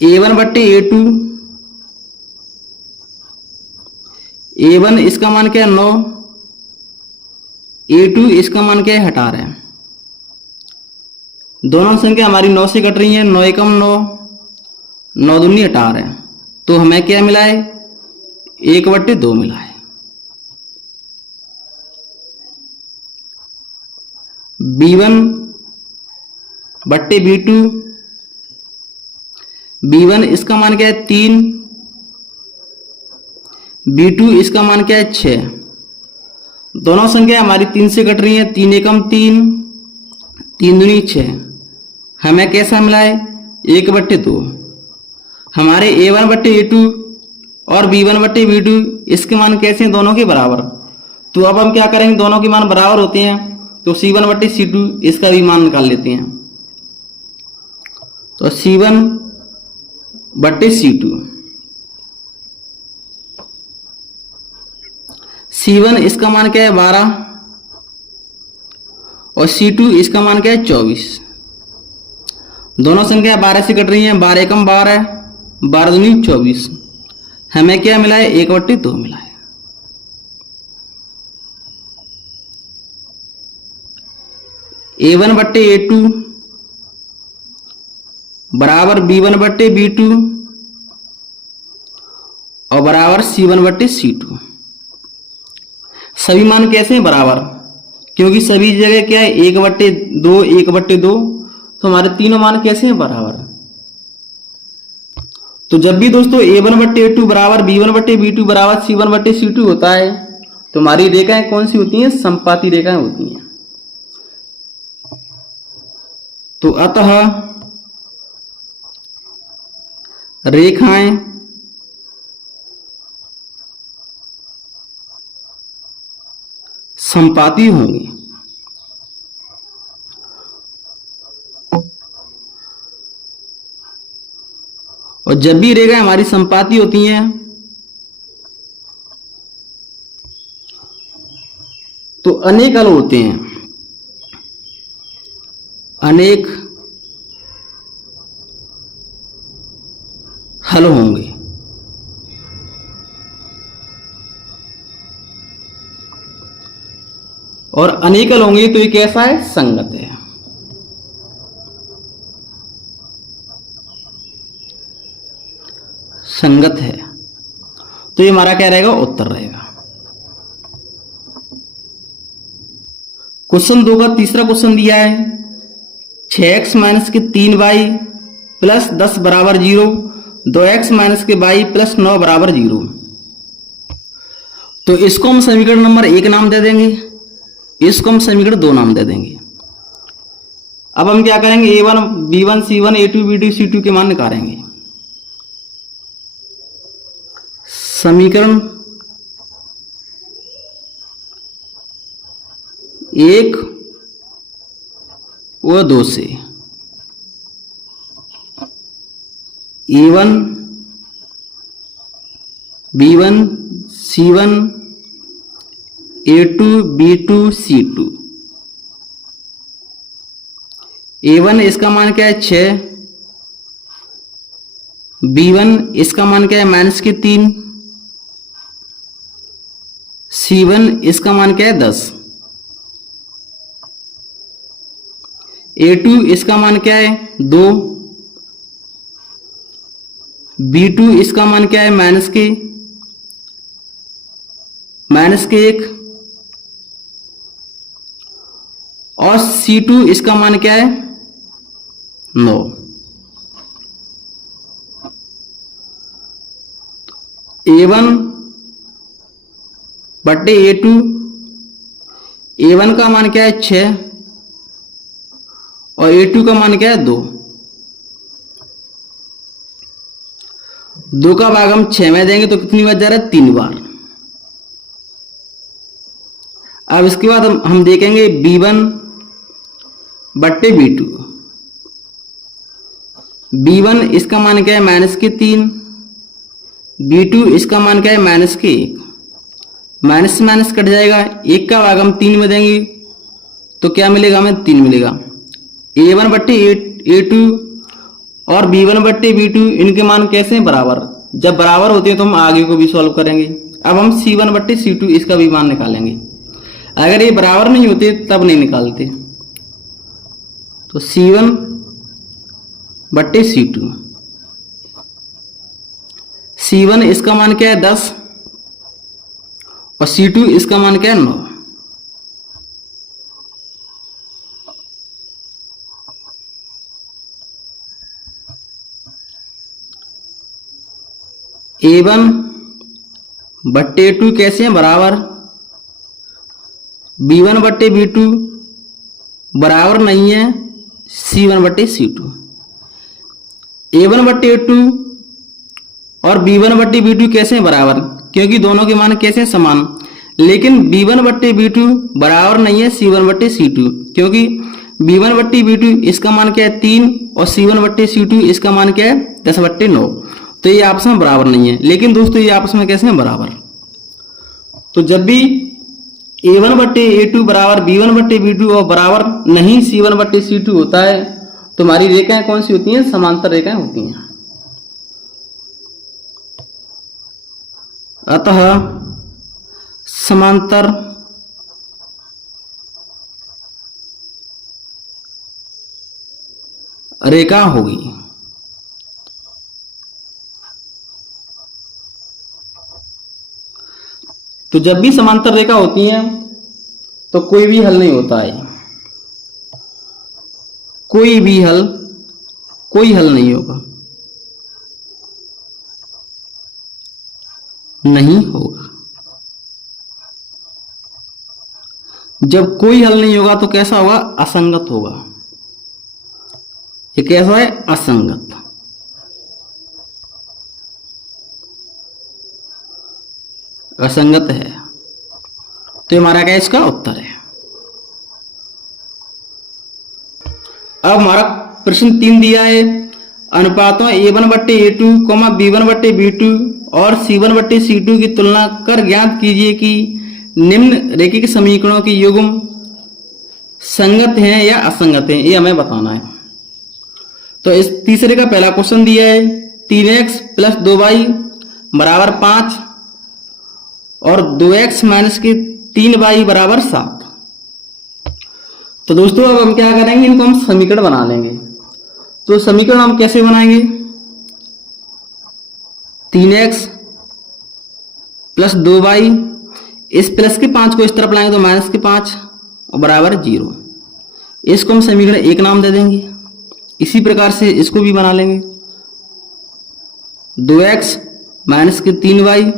a1 बट्टे a2, a1 इसका मान क्या है 9, a2 इसका मान क्या है 18। दोनों संख्या हमारी 9 से कट रही है, 9 एकम 9, 9 दूनी 18। तो हमें क्या मिला है, 1/2 मिला है। b1 बट्टे b2, b1 इसका मान क्या है 3, b2 इसका मान क्या है 6। दोनों संख्या हमारी 3 से कट रही है, 3 एकम 3, 3 दूनी 6। हमें कैसा मिला है 1/2। हमारे a1 बट्टे a2 और b1 बट्टे b2 इसके मान कैसे हैं, दोनों के बराबर। तो अब हम क्या करेंगे, दोनों के मान बराबर होते हैं, तो c1 बट्टे c2 इसका भी मान निकाल लेते हैं। तो c1 बट्टे c2, c1 इसका मान क्या है 12 और c2 इसका मान क्या है 24। दोनों संख्या 12 से कट रही हैं, 12 एकम 12, 12 दूनी 24। हमें क्या मिला है 1/2 मिला है। a1 बट्टे a2 बराबर b1 बट्टे b2 और बराबर c1 बट्टे c2। सभी मान कैसे हैं बराबर, क्योंकि सभी जगह क्या है 1/2 1/2, तो हमारे तीनों मान कैसे हैं बराबर। तो जब भी दोस्तों a1 बट्टे a2 बराबर b1 बट्टे b2 बराबर c1 बट्टे c2 होता है, तो हमारी रेखाएं कौन सी होती हैं, समपाती रेखाएं होती हैं। तो अतः रेखाएं समपाती होंगी। और जब भी रेखाएं हमारी समपाती होती हैं, तो अनेक हल होते हैं, अनेक हल होंगे। और अनेक हल होंगे, तो ये कैसा है, संगत है। संगत है, तो ये हमारा क्या रहेगा, उत्तर रहेगा। क्वेश्चन 2 का तीसरा क्वेश्चन दिया है 6x माइनस के 3y प्लस 10 बराबर 0, 2x माइनस के y प्लस 9 बराबर 0। तो इसको हम समीकरण नंबर 1 नाम दे देंगे, इसको हम समीकरण 2 नाम दे देंगे। अब हम क्या करेंगे, a1 b1 c1 a2 b2 c2 के मान निकालेंगे। समीकरण 1 व 2 से A1 B1 C1 A2 B2 C2। A1 इसका मान क्या है 6, B1 इसका मान क्या है -3, C1 इसका मान क्या है 10, A2 इसका मान क्या है 2, B2 इसका मान क्या है -1 और C2 इसका मान क्या है 9। A1 बट्टे A2, A1 का मान क्या है 6 और A2 का मान क्या है 2। 2 का भाग हम 6 में देंगे तो कितनी बार जा रहा है 3 बार। अब इसके बाद हम देखेंगे B1 बट्टे B2। B1 इसका मान क्या है -3, B2 इसका मान क्या है -1। माइनस से माइनस कट जाएगा, 1 का भाग हम 3 में देंगे तो क्या मिलेगा हमें 3 मिलेगा। A1 बट्टे A2 और B1 बट्टे B2 इनके मान कैसे हैं बराबर, जब बराबर होते हैं तो हम आगे को भी सॉल्व करेंगे। अब हम C1 बट्टे C2 इसका भी मान निकालेंगे, अगर ये बराबर नहीं होते तब नहीं निकालते। तो C1 बट्टे C2, C1 इसका मान क्या है 10 और C2 इसका मान क्या है 9। A1 बट्टे A2 कैसे हैं बराबर, B1 बट्टे B2 बराबर नहीं है C1 बट्टे C2। A1 बट्टे A2 और B1 बट्टे B2 कैसे हैं बराबर, क्योंकि दोनों के मान कैसे हैं समान। लेकिन B1 बट्टे B2 बराबर नहीं है C1 बट्टे C2, क्योंकि B1 बट्टे B2 इसका मान क्या है 3 और C1 बट्टे C2 इसका मान क्या है 10 बट्टे 9। तो ये आपस में बराबर नहीं है। लेकिन दोस्तों ये आपस में कैसे हैं बराबर, तो जब भी A1 बट्टे A2 बराबर B1 बट्टे B2 और बराबर नहीं C1 बट्टे C2 होता है तो हमारी रेखाएं कौन सी होती हैं, समांतर रेखाएं होती हैं। अतः समांतर रेखा होगी। तो जब भी समांतर रेखा होती है तो कोई भी हल नहीं होता है, कोई हल नहीं होगा, नहीं होगा। जब कोई हल नहीं होगा तो कैसा होगा, असंगत होगा। ये कैसा है, असंगत। असंगत है, तो हमारा क्या इसका उत्तर है। अब हमारा प्रश्न 3 दिया है, अनुपातों A1 बट्टे A2, B1 बट्टे B2 और C1 बट्टे C2 की तुलना कर ज्ञात कीजिए कि निम्न रेखिक समीकरणों की युग्म संगत हैं या असंगत हैं, ये हमें बताना है। तो इस तीसरे का पहला क्वेश्चन दिया है 3x प्लस 2y बराबर 5 और 2x माइनस के 3y बराबर 7। तो दोस्तों अब हम क्या करेंगे, इनको हम समीकरण बना लेंगे। तो समीकरण हम कैसे बनाएंगे, 3x प्लस 2y, इस प्लस के 5 को इस तरफ लाएंगे तो माइनस के 5 और बराबर 0। इसको हम समीकरण 1 नाम दे देंगे। इसी प्रकार से इसको भी बना लेंगे, 2x माइनस के 3y,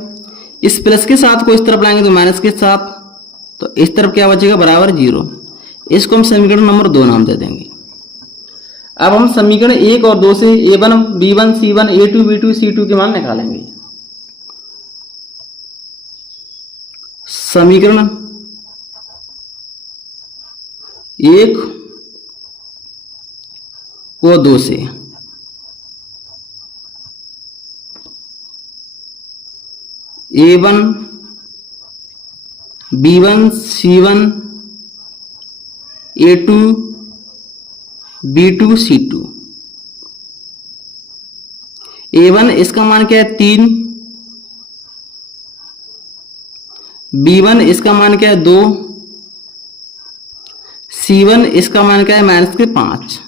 इस प्लस के 7 को इस तरफ लाएंगे तो माइनस के 7, तो इस तरफ क्या बचेगा बराबर 0। इसको हम समीकरण नंबर 2 नाम दे देंगे। अब हम समीकरण 1 और 2 से A1 B1 C1 A2 B2 C2 के मान निकालेंगे। समीकरण 1 को 2 से। A1 B1 C1 A2 B2 C2। A1 इसका मान क्या है 3, B1 इसका मान क्या है 2, C1 इसका मान क्या है -5।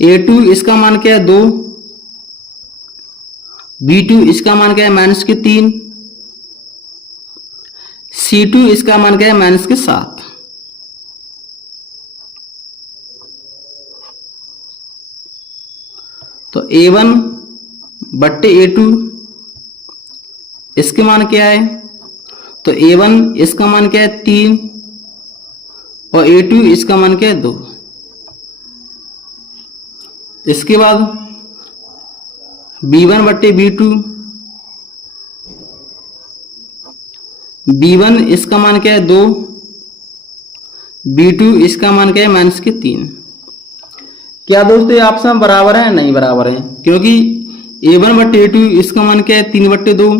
A2 इसका मान क्या है 2, B2 इसका मान क्या है -3, C2 इसका मान क्या है -7। तो A1 बट्टे A2 इसके मान क्या है, तो A1 इसका मान क्या है 3 और A2 इसका मान क्या है 2। इसके बाद B1 बट्टे B2, B1 इसका मान क्या है 2, B2 इसका मान क्या है -3। क्या दोस्तों ये आपस में बराबर है? नहीं बराबर है, क्योंकि A1 बट्टे A2 इसका मान क्या है 3 बट्टे 2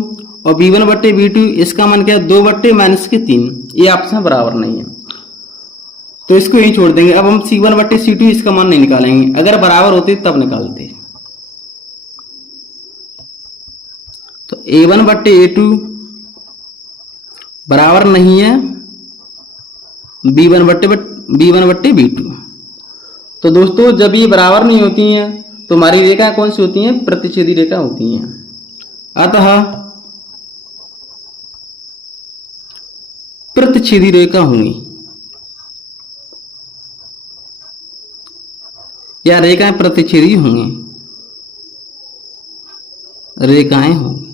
और B1 बट्टे B2 इसका मान क्या है 2 बट्टे -3। ये आपस में बराबर नहीं है, तो इसको यहीं छोड़ देंगे। अब हम C1 बट्टे C2 इसका मान नहीं निकालेंगे, अगर बराबर होते तब निकालते। तो A1 बट्टे A2 बराबर नहीं है B1 बट्टे B2। तो दोस्तों जब ये बराबर नहीं होती हैं तो हमारी रेखा कौन सी होती हैं? प्रतिच्छेदी रेखा होती हैं। अतः प्रतिच्छेदी रेखा होंगी या रेखाएं प्रतिच्छेदी होंगी, रेखाएं होंगी।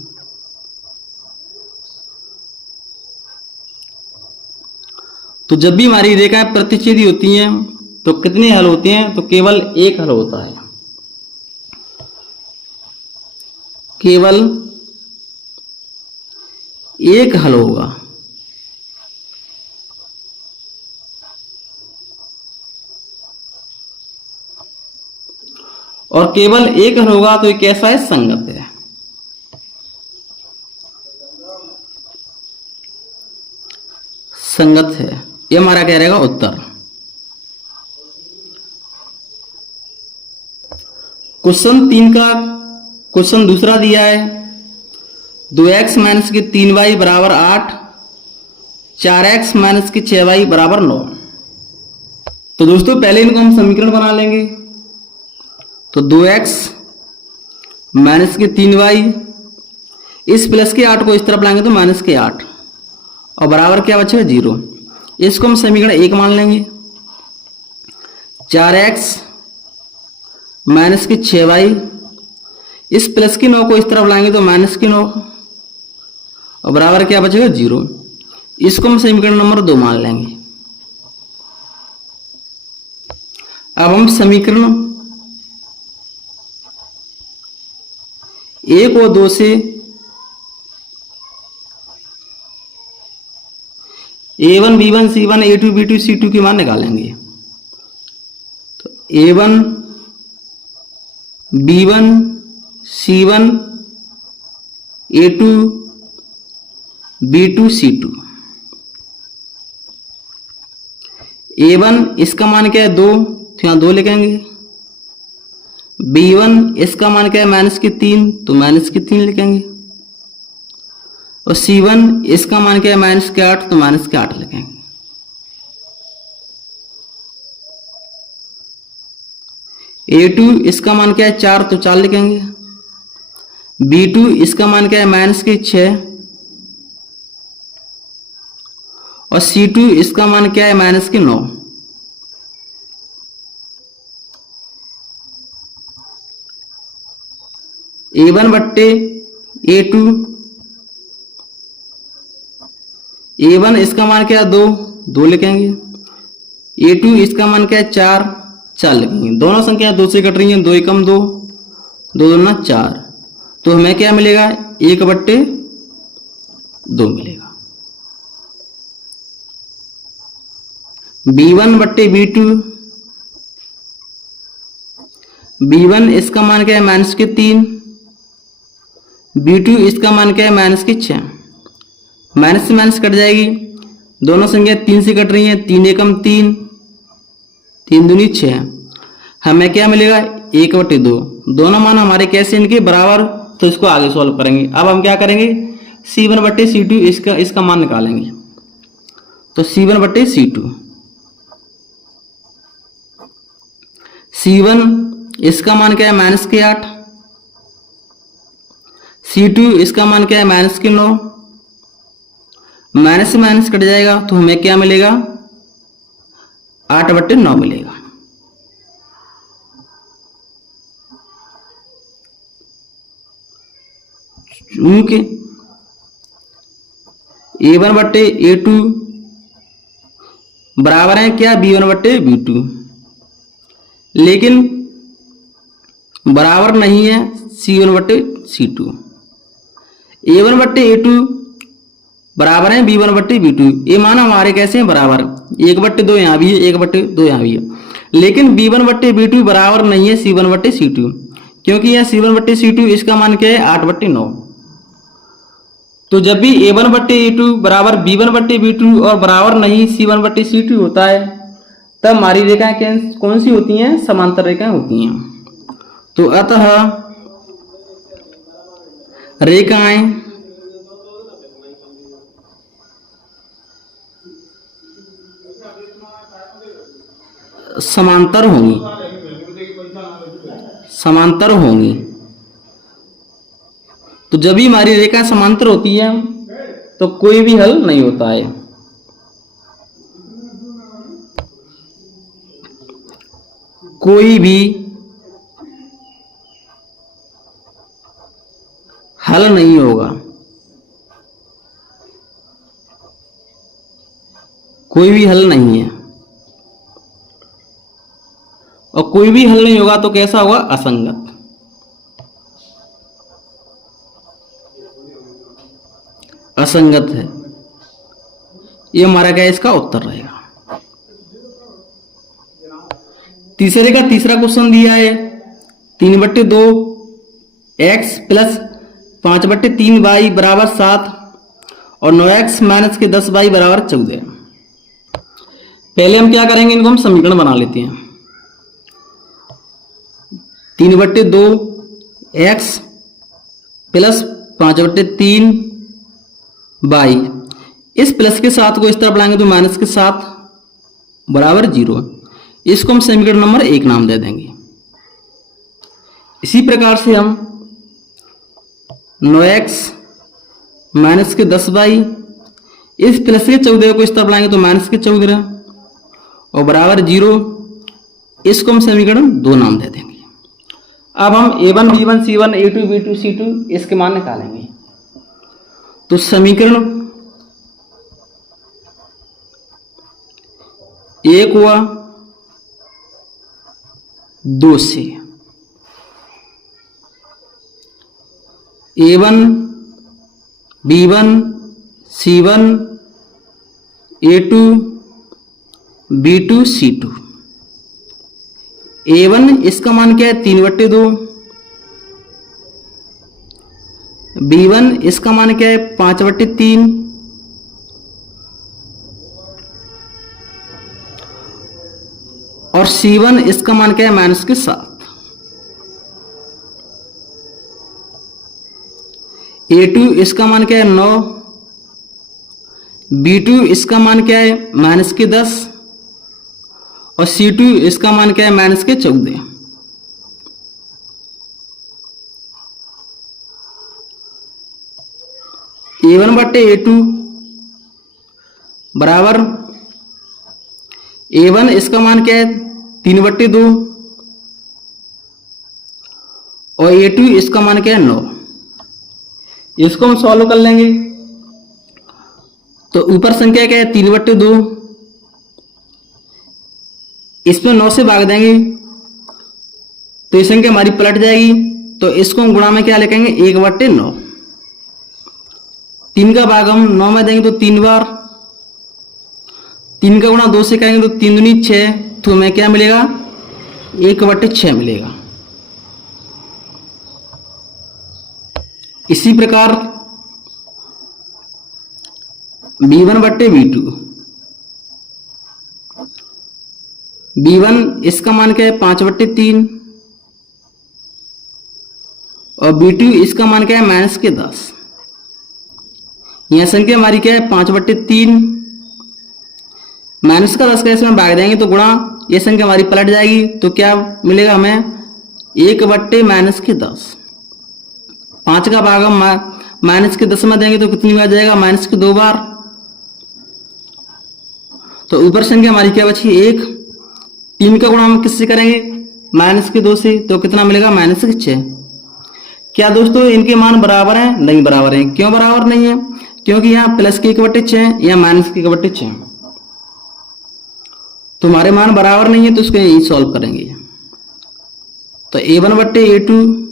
तो जब भी हमारी रेखाएं प्रतिच्छेदी होती हैं तो कितने हल होते हैं? तो केवल एक हल होता है, केवल एक हल होगा। और केवल एक हल होगा तो ये कैसा है? संगत है। संगत है, ये हमारा क्या रहेगा? उत्तर। क्वेश्चन 3 का क्वेश्चन दूसरा दिया है 2x - 3y बराबर 8, 4x - 6y बराबर 9। तो दोस्तों पहले इनको हम समीकरण बना लेंगे। तो 2x - 3y, इस प्लस के 8 को इस तरफ लाएंगे तो -8 और बराबर क्या बचेगा? 0। इसको हम समीकरण 1 मान लेंगे। 4x - 6y, इस प्लस के 9 को इस तरफ लाएंगे तो -9 और बराबर क्या बचेगा? 0। इसको हम समीकरण नंबर 2 मान लेंगे। अब हम समीकरण 1 और 2 से A1 B1 C1 A2 B2 C2 के मान निकालेंगे। तो A1 B1 C1 A2 B2 C2। A1 इसका मान क्या है 2, तो यहाँ 2 लिखेंगे। B1 इसका मान क्या है -3, तो -3 लिखेंगे। और C1 इसका मान क्या है -8, तो -8 लिखेंगे। A2 इसका मान क्या है 4, तो 4 लिखेंगे। B2 इसका मान क्या है -6 और C2 इसका मान क्या है -9। A1 बट्टे A2, A1 इसका मान क्या है 2, 2 लिखेंगे। A2 इसका मान क्या है 4, 4 लिखेंगे। दोनों संख्या 2 से कट रही हैं, 2 एकम 2, 2 दूना 4, तो हमें क्या मिलेगा? 1/2 मिलेगा। B1 बट्टे B2, B1 इसका मान क्या है -3, B2 इसका मान क्या है -6। माइनस से माइनस कट जाएगी, दोनों संख्या 3 से कट रही हैं, 3 एकम 3, 3 दूनी 6। हमें क्या मिलेगा 1/2। दोनों मान हमारे कैसे इनके बराबर, तो इसको आगे सॉल्व करेंगे। अब हम क्या करेंगे C1 बट्टे C2 इसका मान निकालेंगे। तो C1 बट्टे C1 इसका मान क्या है -8, C2 इसका मान क्या है -9। माइनस से माइनस कट जाएगा तो हमें क्या मिलेगा 8/9 मिलेगा। चूंकि A1 बट्टे A2 बराबर है क्या B1 बट्टे B2, लेकिन बराबर नहीं है C1 बट्टे C2। A1 बट्टे A2 बराबर है B1 बट्टे B2। ये मान हमारे कैसे हैं बराबर, 1/2 यहाँ भी है, 1/2 यहाँ भी है, लेकिन B1 बट्टे B2 बराबर नहीं है C1 बट्टे C2, क्योंकि यह C1 बट्टे C2 इसका मान क्या है 8/9। तो जब भी A1 बट्टे A2 बराबर B1 बट्टे B2 और बराबर नहीं C1 बट्टे C2 होता है, तब हमारी रेखाएं कौन सी होती हैं, समांतर रेखाएं होती हैं। तो अतः रेखाएं समांतर होंगी, समांतर होंगी। तो जब भी हमारी रेखा समांतर होती है तो कोई भी हल नहीं होता है। कोई भी हल नहीं होगा, कोई भी हल नहीं है। और कोई भी हल नहीं होगा तो कैसा होगा, असंगत। असंगत है, ये हमारा क्या इसका उत्तर रहेगा। तीसरे का तीसरा क्वेश्चन दिया है 3/2 x प्लस 5/3 y बराबर 7 और 9x माइनस के 10 y बराबर 14। पहले हम क्या करेंगे, इनको हम समीकरण बना लेते हैं। 3/2 x प्लस 5/3 y, इस प्लस के साथ को इस तरफ लाएंगे तो माइनस के साथ बराबर 0। इसको हम समीकरण नंबर 1 नाम दे देंगे। इसी प्रकार से हम 9x माइनस के 10y, इस प्लस के 14 को इस तरफ लाएंगे तो माइनस के 14 और बराबर 0। इसको हम समीकरण 2 नाम दे देंगे। अब हम A1 B1 C1 A2 B2 C2 इसके मान निकालेंगे। तो समीकरण 1 हुआ 2 से A1 B1 C1 A2 B2 C2। A1 इसका मान क्या है 3/2, B1 इसका मान क्या है 5/3 और C1 इसका मान क्या है माइनस के 7। A2 इसका मान क्या है 9, B2 इसका मान क्या है माइनस के 10 और C2 इसका मान क्या है माइनस के 14। A1 बट्टे A2 बराबर A1 इसका मान क्या है 3/2 और A2 इसका मान क्या है 9। इसको हम सॉल्व कर लेंगे। तो ऊपर संख्या क्या है 3/2, इसमें 9 से भाग देंगे तो ये संख्या हमारी पलट जाएगी। तो इसको हम गुणा में क्या लिखेंगे 1/9। 3 का भाग हम 9 में देंगे तो 3 बार, 3 का गुणा 2 से करेंगे तो 3 दूनी 6, तो हमें क्या मिलेगा 1/6 मिलेगा। इसी प्रकार b1/b2, b1 इसका मान क्या है 5/3 और b2 इसका मान क्या है -10। यह संख्या हमारी क्या है 5/3 -10 का इसमें भाग देंगे तो गुणा ये संख्या हमारी पलट जाएगी, तो क्या मिलेगा हमें 1/-10। 5 का भाग हम -10 में देंगे तो कितनी बार जाएगा -2 बार। तो ऊपर संख्या हमारी क्या बची 1। 3 का गुणा हम किससे करेंगे -2 से, तो कितना मिलेगा -6। क्या दोस्तों इनके मान बराबर हैं? नहीं बराबर हैं। क्यों बराबर नहीं है? क्योंकि यहाँ +1/6 या -1/6, तो हमारे मान बराबर नहीं है, तो इसको यही सॉल्व करेंगे। तो a1/a2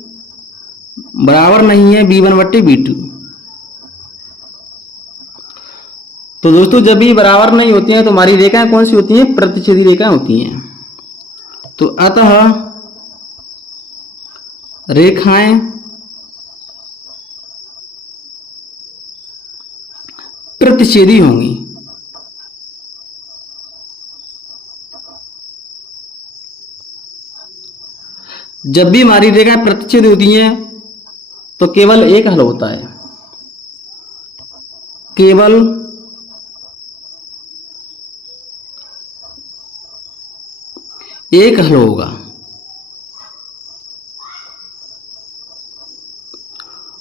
बराबर नहीं है b1/b2। तो दोस्तों जब भी बराबर नहीं होती हैं तो हमारी रेखाएं कौन सी होती हैं? प्रतिच्छेदी रेखाएं होती हैं। तो अतः रेखाएं प्रतिच्छेदी होंगी। जब भी हमारी रेखाएं प्रतिच्छेदी होती हैं तो केवल एक हल होता है, केवल एक हल होगा।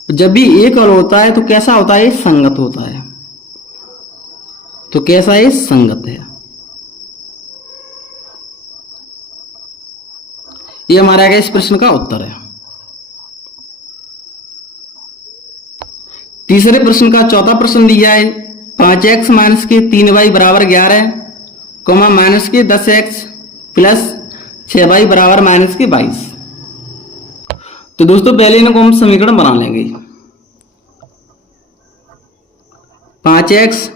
जब भी एक हल होता है तो कैसा होता है? संगत होता है। तो कैसा है? संगत है। ये हमारा आगे इस प्रश्न का उत्तर है। तीसरे प्रश्न का चौथा प्रश्न दिया है 5x - के 3y = 11, -10x + 6y = -22। तो दोस्तों पहले इनको हम समीकरण बना लेंगे। 5x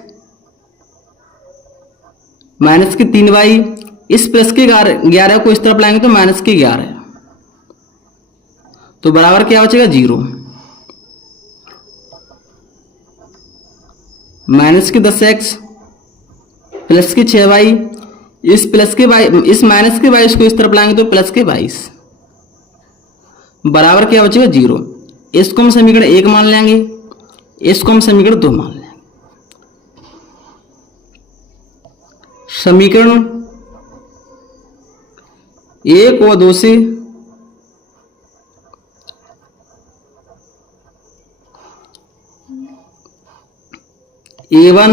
- के 3y, इस प्लस के 11 को इस तरफ लाएंगे तो -11, तो बराबर क्या बचेगा 0। -10x + के 6y, इस -22 को इस तरफ लाएंगे तो +22, बराबर क्या बचेगा 0। इसको हम समीकरण 1 मान लेंगे, इसको हम समीकरण 2 मान लेंगे। समीकरण 1 और 2 से a1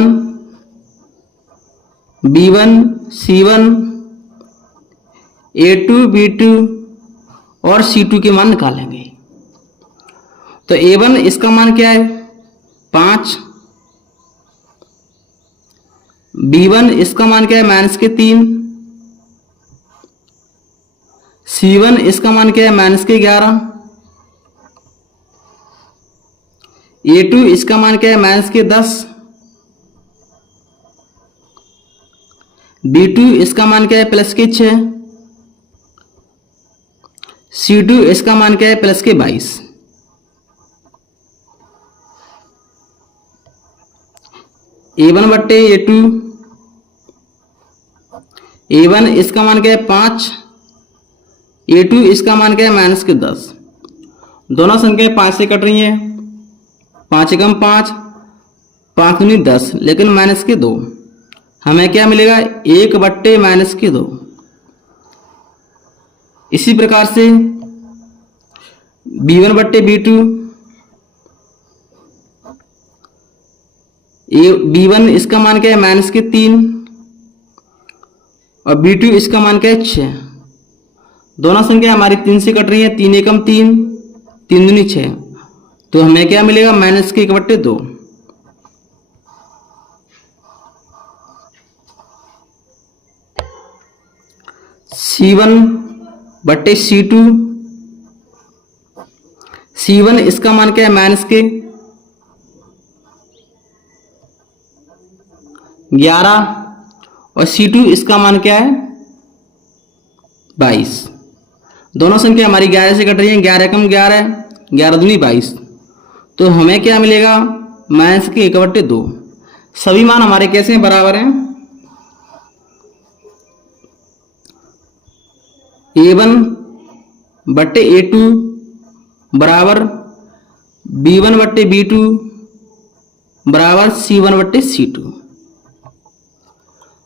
b1 c1 a2 b2 और c2 के मान निकालेंगे। तो a1 इसका मान क्या है 5, b1 इसका मान क्या है -3, c1 इसका मान क्या है -11, a2 इसका मान क्या है -10, b2 इसका मान क्या है +6, c2 इसका मान क्या है +22। a1/a2, a1 इसका मान क्या है 5, a2 इसका मान क्या है -10। दोनों संख्याएं 5 से कट रही हैं, 5 एकम 5, 5 दूनी 10, लेकिन -2, हमें क्या मिलेगा 1/-2। इसी प्रकार से b1/b2, b1 इसका मान क्या है -3 और b2 इसका मान क्या है 6। दोनों संख्या हमारी 3 से कट रही है, 3 एकम 3, 3 दूनी 6, तो हमें क्या मिलेगा -1/2। c1/c2, c1 इसका मान क्या है -11 और C2 इसका मान क्या है 22। दोनों संख्या हमारी 11 से कट रही है, 11 कम 11, 11 दूनी 22। तो हमें क्या मिलेगा माइनस के 1/2। सभी मान हमारे कैसे हैं बराबर हैं। A1/A2 बराबर B1/B2 बराबर C1/C2।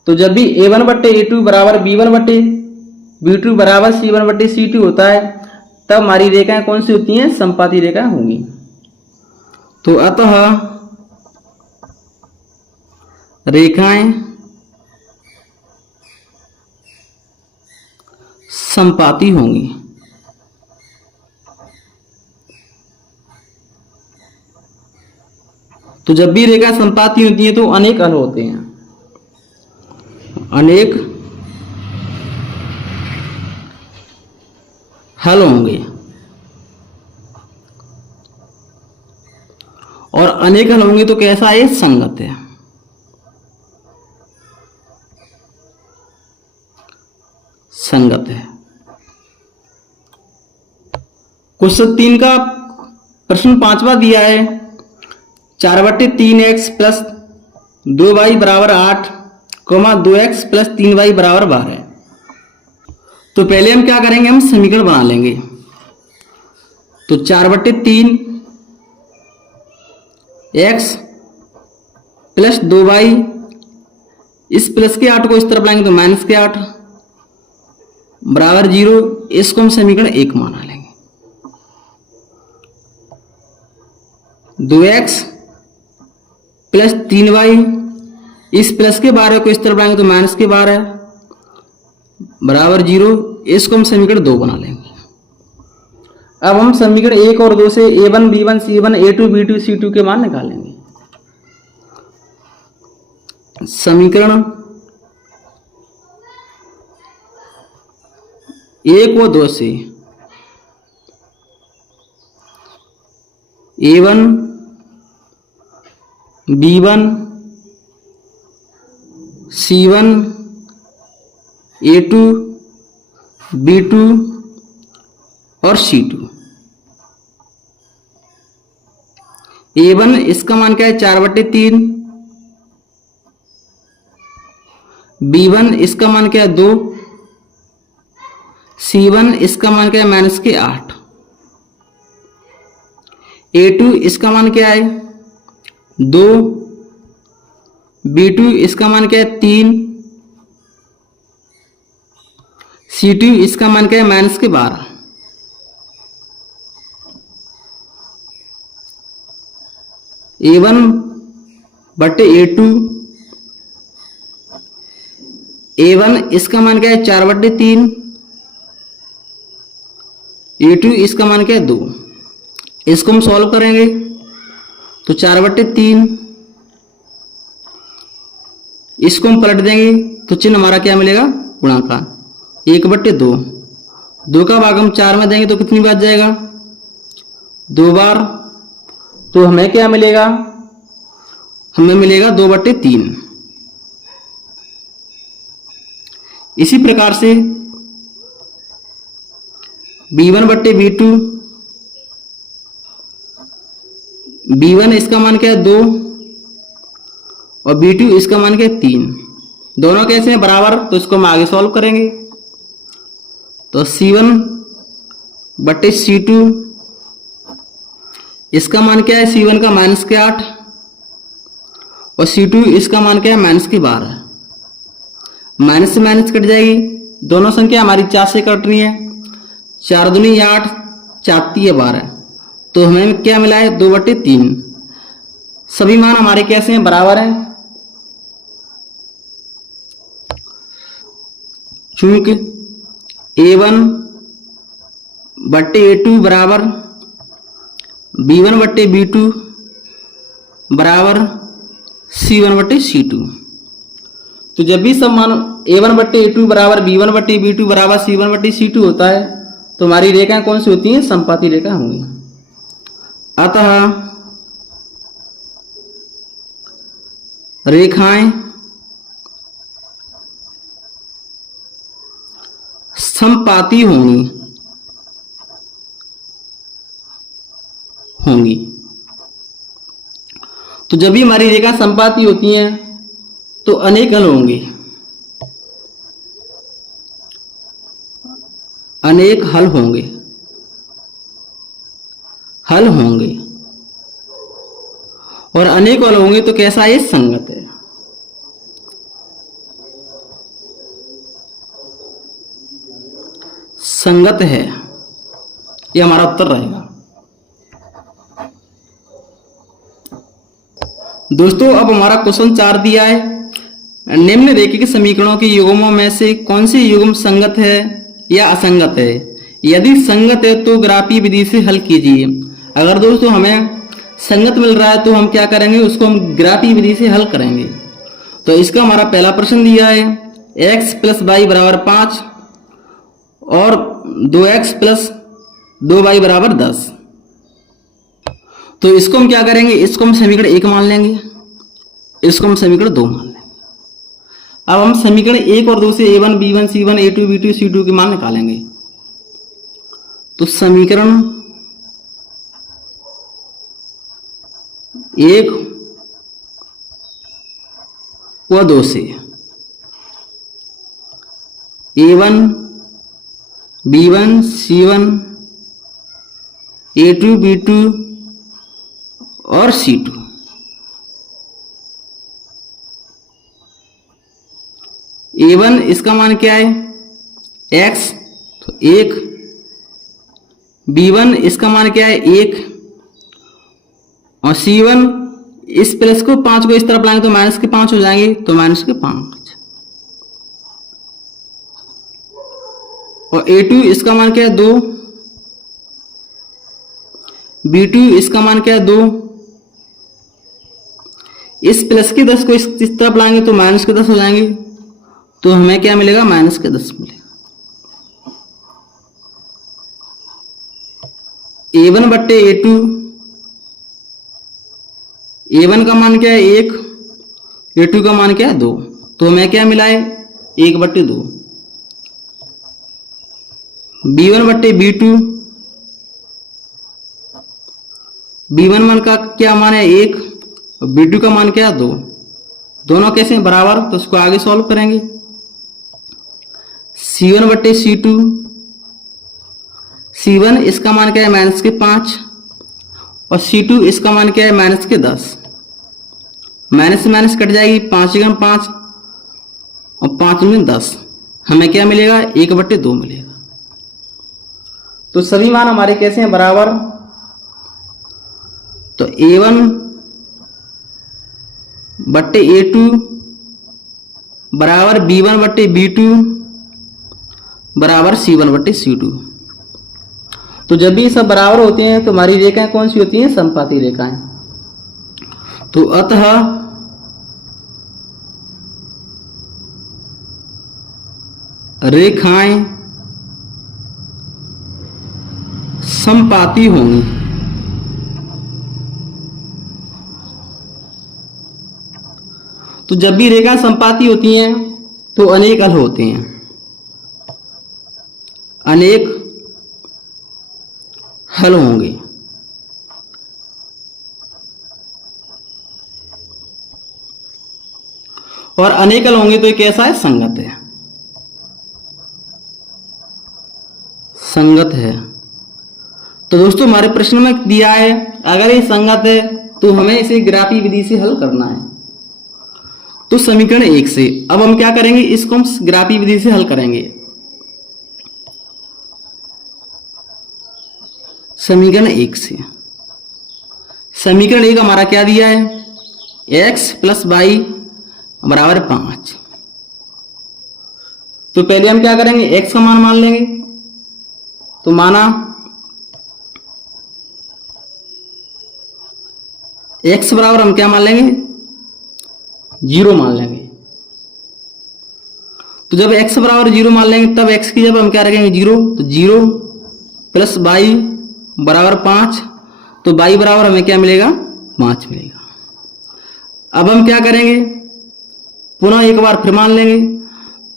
तो जब भी A1/A2 बराबर B1/B2 बराबर C1/C2 होता है तब हमारी रेखाएं कौन सी होती हैं, संपाती रेखाएं होंगी। तो अतः रेखाएं संपाती होंगी। तो जब भी रेखा संपाती होती है तो अनेक हल होते हैं, अनेक हल होंगे। और अनेक हल होंगे तो कैसा है, संगत है। संगत है। क्वेश्चन 3 का प्रश्न 5वां दिया है 4/3x प्लस 2y बराबर 8, 2x प्लस 3y बराबर 12। तो पहले हम क्या करेंगे, हम समीकरण बना लेंगे। तो 4/3 x प्लस 2y, इस प्लस के 8 को इस तरफ लाएंगे तो माइनस के 8 बराबर 0। इसको हम समीकरण 1 माना लेंगे। 2x प्लस 3y, इस प्लस के 12 को इस तरफ लाएंगे तो माइनस के 12 बराबर 0। इसको हम समीकरण 2 बना लेंगे। अब हम समीकरण 1 और 2 से a1 b1 c1 a2 b2 c2 के मान निकालेंगे। समीकरण 1 और 2 से a1 b1 c1 a2 b2 और c2। a1 इसका मान क्या है 4/3, b1 इसका मान क्या है 2, c1 इसका मान क्या है माइनस के 8, a2 इसका मान क्या है 2, b2 इसका मान क्या है 3, c2 इसका मान क्या है माइनस के 12। a1/a2, a1 इसका मान क्या है 4/3, a2 इसका मान क्या है 2। इसको हम सॉल्व करेंगे तो 4/3, इसको हम पलट देंगे तो चिन्ह हमारा क्या मिलेगा, गुणाकार 1/2। 2 का भाग हम 4 में देंगे तो कितनी बार जाएगा, 2 बार। तो हमें क्या मिलेगा, हमें मिलेगा 2/3। इसी प्रकार से b1/b2, b1 इसका मान क्या है 2 और b2 इसका मान क्या है 3। दोनों कैसे हैं बराबर, तो इसको हम आगे सॉल्व करेंगे। तो c1/c2, इसका मान क्या है c1 का माइनस के 8 और c2 इसका मान क्या है माइनस के 12। माइनस से माइनस कट जाएगी, दोनों संख्या हमारी 4 से कट रही है, 4 दूनी 8, 4 तिये 12। तो हमें क्या मिला है 2/3। सभी मान हमारे कैसे हैं, बराबर हैं। चूंकि a1/a2 बराबर b1/b2 बराबर c1/c2। तो जब भी सब मान a1/a2 बराबर b1/b2 बराबर c1/c2 होता है तो हमारी रेखाएं कौन सी होती हैं, संपाती रेखा होंगी। अतः रेखाएं समपाती होंगी। तो जब भी हमारी रेखा समपाती होती हैं तो अनेक हल होंगे, अनेक हल होंगे, और अनेक हल होंगे तो कैसा है? संगत है। संगत है, ये हमारा उत्तर रहेगा। दोस्तों अब हमारा क्वेश्चन 4 दिया है, निम्नलिखित समीकरणों के युग्मों में से कौन से युग्म संगत है या असंगत है? यदि संगत है तो ग्राफीय विधि से हल कीजिए। अगर दोस्तों हमें संगत मिल रहा है तो हम क्या करेंगे? उसको हम ग्राफीय विधि से हल करेंगे। तो इसका हमारा पहला प्रश्न दिया है x + y = 5 और 2x + 2y = 10। तो इसको हम क्या करेंगे? इसको हम समीकरण 1 मान लेंगे, इसको हम समीकरण 2 मान लेंगे। अब हम समीकरण 1 और 2 से a1 b1 c1 a2 b2 c2 के मान निकालेंगे। तो समीकरण 1 व 2 से a1 b1 c1 a2 b2 और c2, a1 इसका मान क्या है? x, तो 1, b1 इसका मान क्या है? 1, और c1 इस प्लस को 5 को इस तरफ लाएंगे तो माइनस के 5 हो जाएंगे, तो माइनस के 5, और a2 इसका मान क्या है? 2, b2 इसका मान क्या है? 2, इस प्लस के 10 को इस तरफ लाएंगे तो माइनस के 10 हो जाएंगे, तो हमें क्या मिलेगा? माइनस के 10 मिलेगा। a1 बट्टे a2, a1 का मान क्या है? 1, a2 का मान क्या है? 2, तो हमें क्या मिला है? 1 बट्टे 2। b1 बट्टे b2, b1 मान का क्या मान है? 1, और b2 का मान क्या है? 2। दोनों कैसे हैं? बराबर, तो उसको आगे सॉल्व करेंगे। c1 बट्टे c2, c1 इसका मान क्या है? माइनस के 5, और c2 इसका मान क्या है? माइनस के 10। माइनस से माइनस कट जाएगी, 5 × 5 और 5 × 10, हमें क्या मिलेगा? 1 बट्टे 2 मिलेगा। तो सभी मान हमारे कैसे हैं? बराबर। तो a1 बट्टे a2 बराबर b1 बट्टे b2 बराबर c1 बट्टे c2। तो जब भी सब बराबर होते हैं तो हमारी रेखाएं कौन सी होती हैं? समपाती रेखाएं। तो अतः रेखाएं समपाती होंगी। तो जब भी रेखा समपाती होती हैं तो अनेक हल होते हैं, अनेक हल होंगे। और अनेक हल होंगे तो ये कैसा है? संगत है, संगत है। तो दोस्तों हमारे प्रश्न में दिया है अगर ये संगत है तो हमें इसे ग्राफीय विधि से हल करना है। तो समीकरण 1 से अब हम क्या करेंगे? इसको हम ग्राफीय विधि से हल करेंगे। समीकरण 1 से, समीकरण 1 हमारा क्या दिया है? x + y = 5। तो पहले हम क्या करेंगे? x का मान लेंगे। तो माना x बराबर हम क्या मान लेंगे? 0 मान लेंगे। तो जब x बराबर 0 मान लेंगे तब x की जब हम क्या रखेंगे? 0, तो 0 + y = 5, तो y बराबर हमें क्या मिलेगा? 5 मिलेगा। अब हम क्या करेंगे? पुनः एक बार फिर मान लेंगे।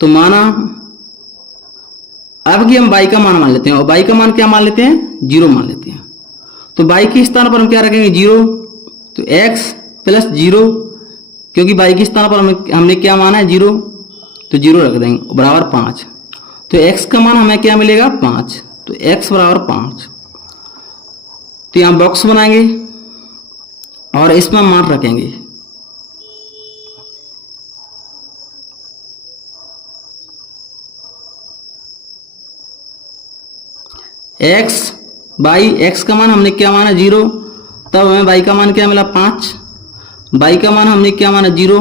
तो माना अब की हम y का मान लेते हैं, और y का मान क्या मान लेते हैं, 0 मान लेते हैं। तो y के स्थान पर हम क्या रखेंगे, 0। तो x प्लस 0, क्योंकि y के स्थान पर हमने क्या माना है, 0, तो 0 रख देंगे, बराबर 5। तो x का मान हमें क्या मिलेगा, 5। तो x बराबर 5। तो यहाँ बॉक्स बनाएंगे और इसमें मान रखेंगे। x बाई x का मान हमने क्या माना, 0, तब हमें y का मान क्या मिला, 5। y का मान हमने क्या माना, 0,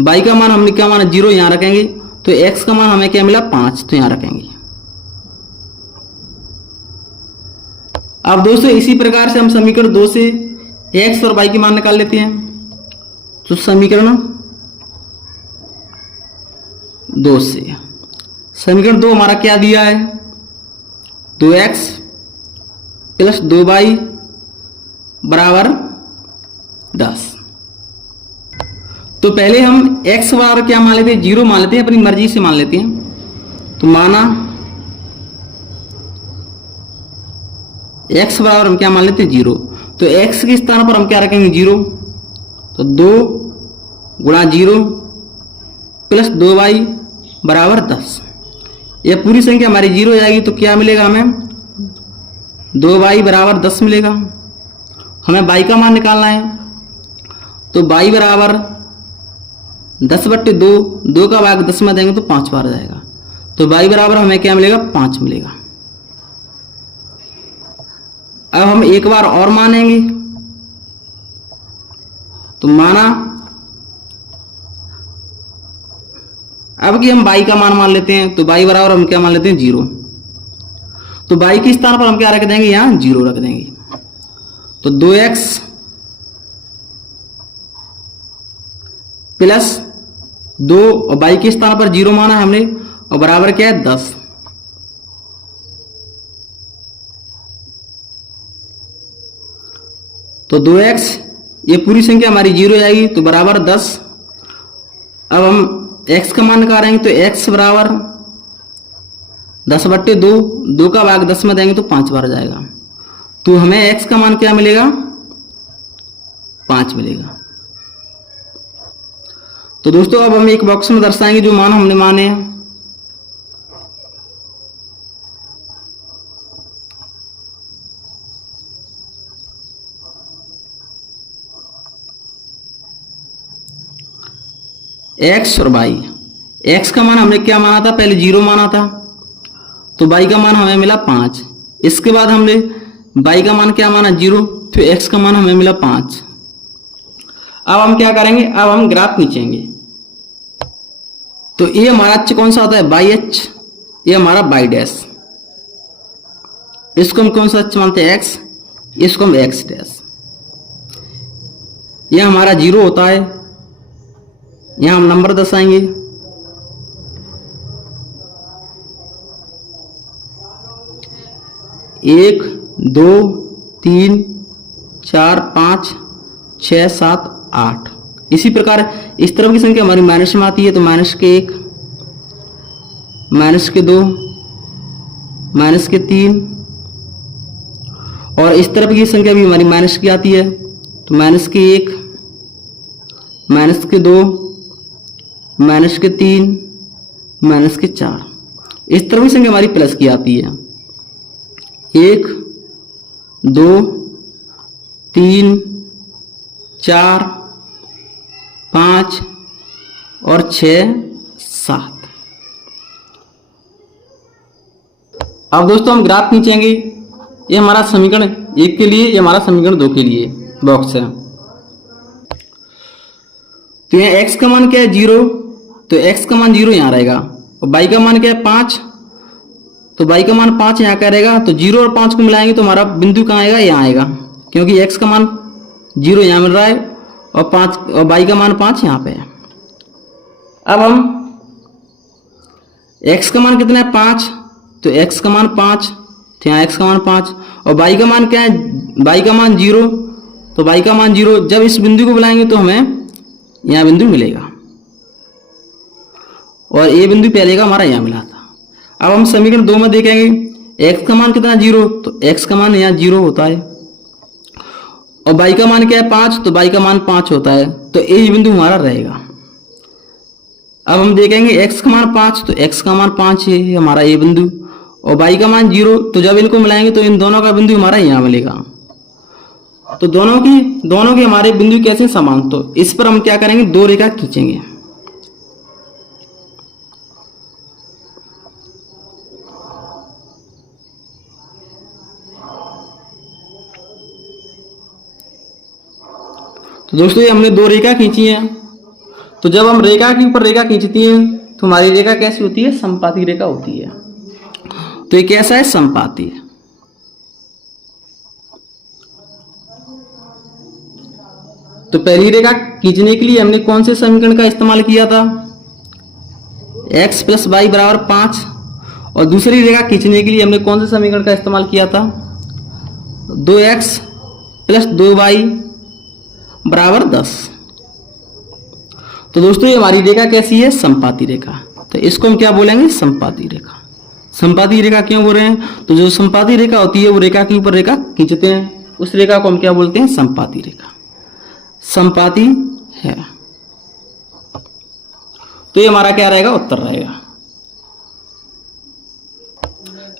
y का मान हमने क्या माना, 0, यहाँ रखेंगे। तो x का मान हमें क्या मिला, 5, तो यहाँ रखेंगे। अब दोस्तों इसी प्रकार से हम समीकरण 2 से x और y के मान निकाल लेते हैं। तो समीकरण 2 से समीकरण 2 हमारा क्या दिया है, 2x प्लस 2y बराबर 10। तो पहले हम x बराबर क्या मान लेते हैं, 0 मान लेते हैं, अपनी मर्जी से मान लेते हैं। तो माना x बराबर हम क्या मान लेते हैं, 0। तो x के स्थान पर हम क्या रखेंगे, 0। तो 2 गुणा 0 प्लस 2y बराबर 10। यह पूरी संख्या हमारी 0 हो जाएगी। तो क्या मिलेगा हमें, 2y बराबर 10 मिलेगा। हमें y का मान निकालना है। तो y बराबर 10/2, 2 का भाग 10 में देंगे तो 5 बार आ जाएगा। तो y बराबर हमें क्या मिलेगा, 5 मिलेगा। अब हम एक बार और मानेंगे। तो माना, अब कि हम y का मान लेते हैं। तो y बराबर हम क्या मान लेते हैं, 0। तो y के स्थान पर हम क्या रख देंगे, यहाँ 0 रख देंगे। तो 2x प्लस 2, और y के स्थान पर 0 माना है हमने, और बराबर क्या है, 10। तो 2x, ये पूरी संख्या हमारी 0 हो जाएगी। तो बराबर 10। अब हम x का मान निकालेंगे। तो x बराबर 10/2, 2 का भाग 10 में देंगे तो 5 बार आ जाएगा। तो हमें x का मान क्या मिलेगा, 5 मिलेगा। तो दोस्तों अब हम एक बॉक्स में दर्शाएंगे जो मान हमने माने हैं। x और y। x का मान हमने क्या माना था, पहले 0 माना था। तो y का मान हमें मिला 5। इसके बाद हमने y का मान क्या माना, 0। तो x का मान हमें मिला 5। अब हम क्या करेंगे, अब हम ग्राफ खींचेंगे। तो ये हमारा अक्ष कौन सा होता है, बाई अक्ष। ये हमारा बाई डैश। इसको हम कौन सा अक्ष मानते हैं, x। इसको हम x डैश। यह हमारा 0 होता है। यहां हम नंबर दर्शाएंगे। 1 2 3 4 5 6 7 8। इसी प्रकार इस तरफ की संख्या हमारी माइनस में आती है। तो -1 -2 -3, और इस तरफ की संख्या भी हमारी माइनस की आती है। तो -1 -2 -3 -4। इस तरफ की संख्या हमारी प्लस की आती है। 1 2 3 4 5 और 6 7। अब दोस्तों हम ग्राफ खींचेंगे। ये हमारा समीकरण 1 के लिए, ये हमारा समीकरण 2 के लिए बॉक्स है। तो यहाँ x का मान क्या है, 0। तो x का मान 0 यहाँ रहेगा, और y का मान क्या है, 5। तो y का मान 5 यहाँ का रहेगा। तो 0 और 5 को मिलाएंगे तो हमारा बिंदु कहाँ आएगा, यहाँ आएगा, क्योंकि x का मान 0 यहाँ मिल रहा है और y का मान 5 यहाँ पे है। अब हम x का मान कितना है, 5। तो x का मान 5, तो यहाँ x का मान 5, और y का मान क्या है, y का मान 0। तो y का मान 0, जब इस बिंदु को बुलाएंगे तो हमें यहाँ बिंदु मिलेगा। और ए बिंदु पहले का हमारा यहाँ मिला था। अब हम समीकरण 2 में देखेंगे एक्स का मान कितना 0, तो एक्स का मान यहाँ 0 होता है और बाई का मान क्या है 5, तो बाई का मान 5 होता है, तो ए बिंदु हमारा रहेगा। अब हम देखेंगे एक्स का मान 5, तो एक्स का मान 5 है हमारा ए बिंदु और बाई का मान 0, तो जब इनको मिलाएंगे तो इन दोनों का बिंदु हमारा यहाँ मिलेगा। तो दोनों के हमारे बिंदु कैसे समान, तो इस पर हम क्या करेंगे 2 रेखा खींचेंगे। तो दोस्तों ये हमने 2 रेखा खींची हैं। तो जब हम रेखा के ऊपर रेखा खींचती हैं तो हमारी रेखा कैसी होती है, समपाती रेखा होती है। तो ये कैसा है, समपाती। तो पहली रेखा खींचने के लिए हमने कौन से समीकरण का इस्तेमाल किया था, x + y = 5 और दूसरी रेखा खींचने के लिए हमने कौन से समीकरण का इस्तेमाल किया था, 2x + 2y = 10। तो दोस्तों ये हमारी रेखा कैसी है, समपाती रेखा। तो इसको हम क्या बोलेंगे, समपाती रेखा। समपाती रेखा क्यों बोल रहे हैं, तो जो समपाती रेखा होती है वो रेखा के ऊपर रेखा खींचते हैं, उस रेखा को हम क्या बोलते हैं, समपाती रेखा। समपाती है। तो ये हमारा क्या रहेगा, उत्तर रहेगा।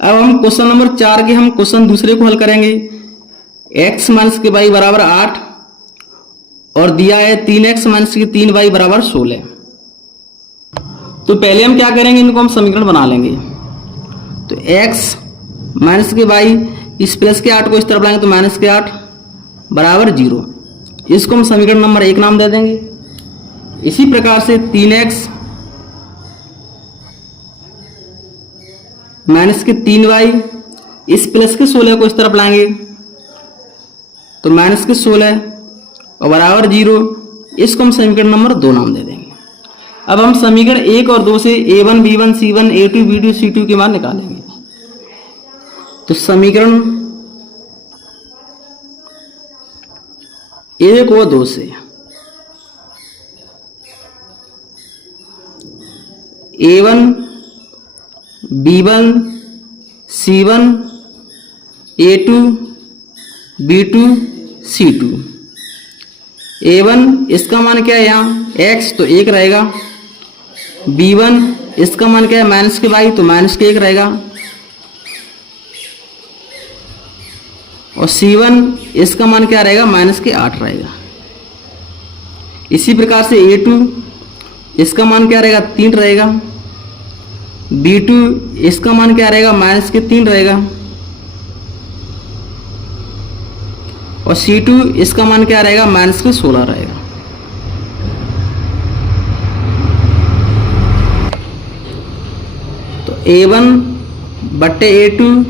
अब हम क्वेश्चन नंबर 4 के हम क्वेश्चन दूसरे को हल करेंगे। x - y = 8 और दिया है 3x - 3y = 16। तो पहले हम क्या करेंगे, इनको हम समीकरण बना लेंगे। तो x - y, इस प्लस के 8 को इस तरफ लाएंगे तो -8 = 0। इसको हम समीकरण नंबर 1 नाम दे देंगे। इसी प्रकार से 3x - 3y, इस प्लस के 16 को इस तरफ लाएंगे तो -16 और बराबर 0। इसको हम समीकरण नंबर 2 नाम दे देंगे। अब हम समीकरण 1 और 2 से a1 b1 c1 a2 b2 c2 के मान निकालेंगे। तो समीकरण 1 और 2 से a1 b1 c1 a2 b2 c2। a1 इसका मान क्या है, यहाँ x तो 1 रहेगा। b1 इसका मान क्या है, -y तो -1 रहेगा। और c1 इसका मान क्या रहेगा, -8 रहेगा। इसी प्रकार से a2 इसका मान क्या रहेगा, 3 रहेगा। b2 इसका मान क्या रहेगा, -3 रहेगा। और c2 इसका मान क्या रहेगा, -16 रहेगा। तो a1/a2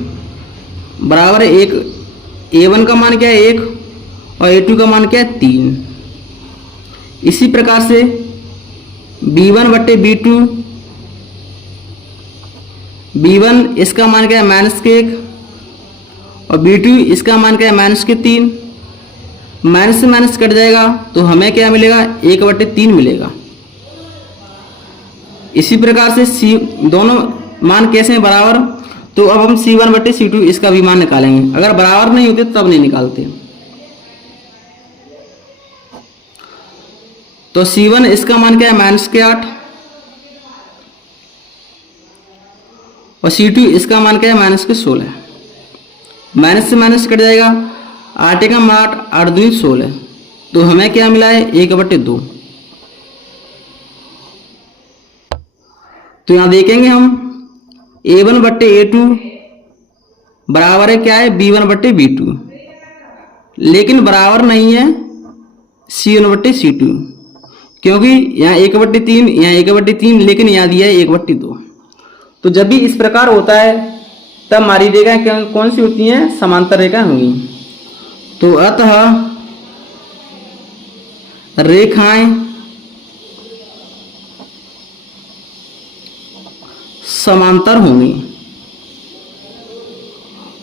बराबर 1। a1 का मान क्या है, 1 और a2 का मान क्या है, 3। इसी प्रकार से b1/b2, b1 इसका मान क्या है, -1 और b2 इसका मान क्या है, -3। माइनस से माइनस कट जाएगा तो हमें क्या मिलेगा, 1/3 मिलेगा। इसी प्रकार से सी दोनों मान कैसे हैं, बराबर। तो अब हम c1/c2 इसका भी मान निकालेंगे। अगर बराबर नहीं होते तब नहीं निकालते। तो c1 इसका मान क्या है, -8 और c2 इसका मान क्या है, -16। माइनस से माइनस कट जाएगा, 8 का 8, 8 दूनी 16। तो हमें क्या मिला है, 1/2। तो यहां देखेंगे हम a1/a2 बराबर है क्या है, b1/b2, लेकिन बराबर नहीं है c1/c2, क्योंकि यहाँ 1/3, यहाँ 1/3, लेकिन यहाँ दिया है 1/2। तो जब भी इस प्रकार होता है तब हमारी रेखाएं कौन सी होती हैं, समांतर रेखा होंगी। तो अतः रेखाएं समांतर होंगी।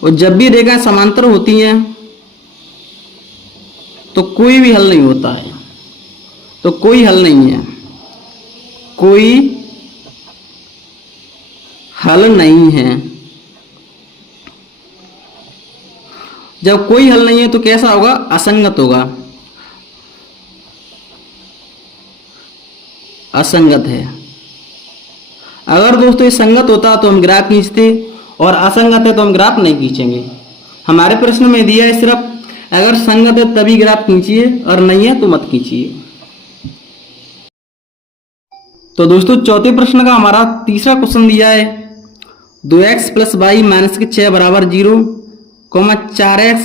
और जब भी रेखाएं समांतर होती हैं तो कोई भी हल नहीं होता है। तो कोई हल नहीं है, कोई हल नहीं है। जब कोई हल नहीं है तो कैसा होगा? असंगत होगा। असंगत है। अगर दोस्तों ये संगत होता तो हम ग्राफ खींचते, और असंगत है तो हम ग्राफ नहीं खींचेंगे। हमारे प्रश्न में दिया है सिर्फ अगर संगत है तभी ग्राफ खींचिए और नहीं है तो मत खींचिए। तो दोस्तों चौथे प्रश्न का हमारा तीसरा क्वेश्चन दिया है 2x प्लस वाई माइनस के 6 बराबर 0, 4x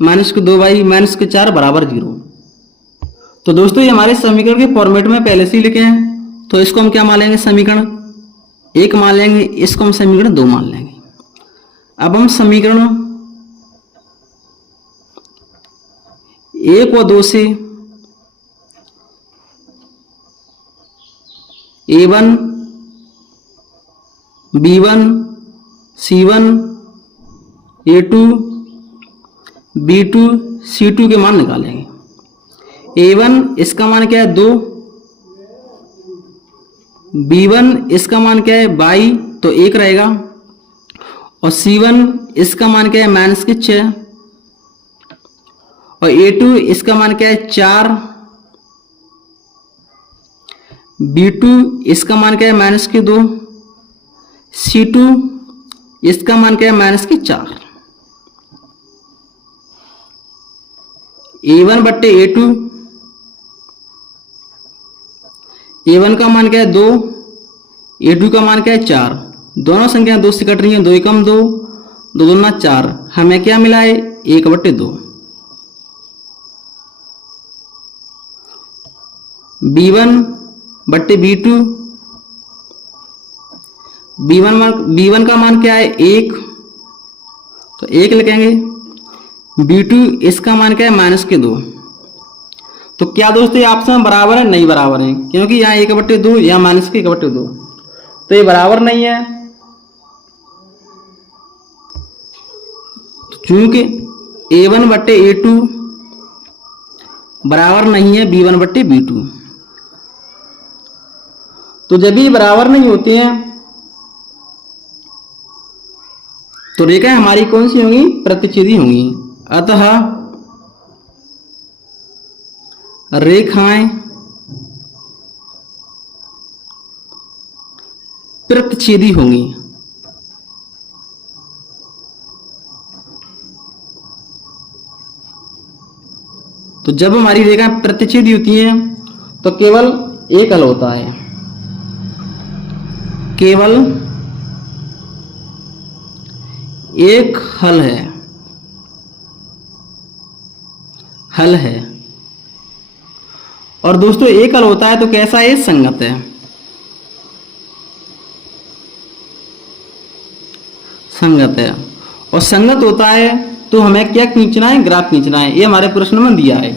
माइनस के 2y माइनस के 4 बराबर 0। तो दोस्तों ये हमारे समीकरण के फॉर्मेट में पहले से ही लिखे हैं, तो इसको हम क्या मान लेंगे? समीकरण 1 मान लेंगे, इसको हम समीकरण 2 मान लेंगे। अब हम समीकरण 1 और 2 से a1 b1 c1 a2 b2 c2 के मान निकालेंगे। a1 इसका मान क्या है? 2। b1 इसका मान क्या है? 22, तो 1 रहेगा। और c1 इसका मान क्या है? माइनस के 6। और a2 इसका मान क्या है? 4। b2 इसका मान क्या है? माइनस के 2। c2 इसका मान क्या है? माइनस के 4। a1 बट्टे a2, a1 का मान क्या है? 2, a2 का मान क्या है? 4। दोनों संख्याएं 2 से कट रही हैं, 2 एकम 2, 2 दूना 4। हमें क्या मिला है? 1 बट्टे 2। b1 बट्टे b2, b1 का मान क्या है? 1, तो 1 लिखेंगे। b2 इसका मान क्या है? माइनस के 2। तो क्या दोस्तों ये आपस में बराबर है? नहीं बराबर है, क्योंकि यहाँ 1 बट्टे 2, यहाँ माइनस के 1 बट्टे 2, तो ये बराबर नहीं है। तो चूंकि a1 बट्टे a2 बराबर नहीं है b1 बट्टे b2, तो जब ये बराबर नहीं होते हैं तो रेखाएं हमारी कौन सी होंगी? प्रतिच्छेदी होंगी। अतः रेखाएं प्रतिच्छेदी होंगी। तो जब हमारी रेखाएं प्रतिच्छेदी होती हैं तो केवल एक हल होता है, केवल एक हल है, हल है। और दोस्तों एक हल होता है तो कैसा है? संगत है, संगत है। और संगत होता है तो हमें क्या खींचना है? ग्राफ खींचना है। ये हमारे प्रश्न में दिया है।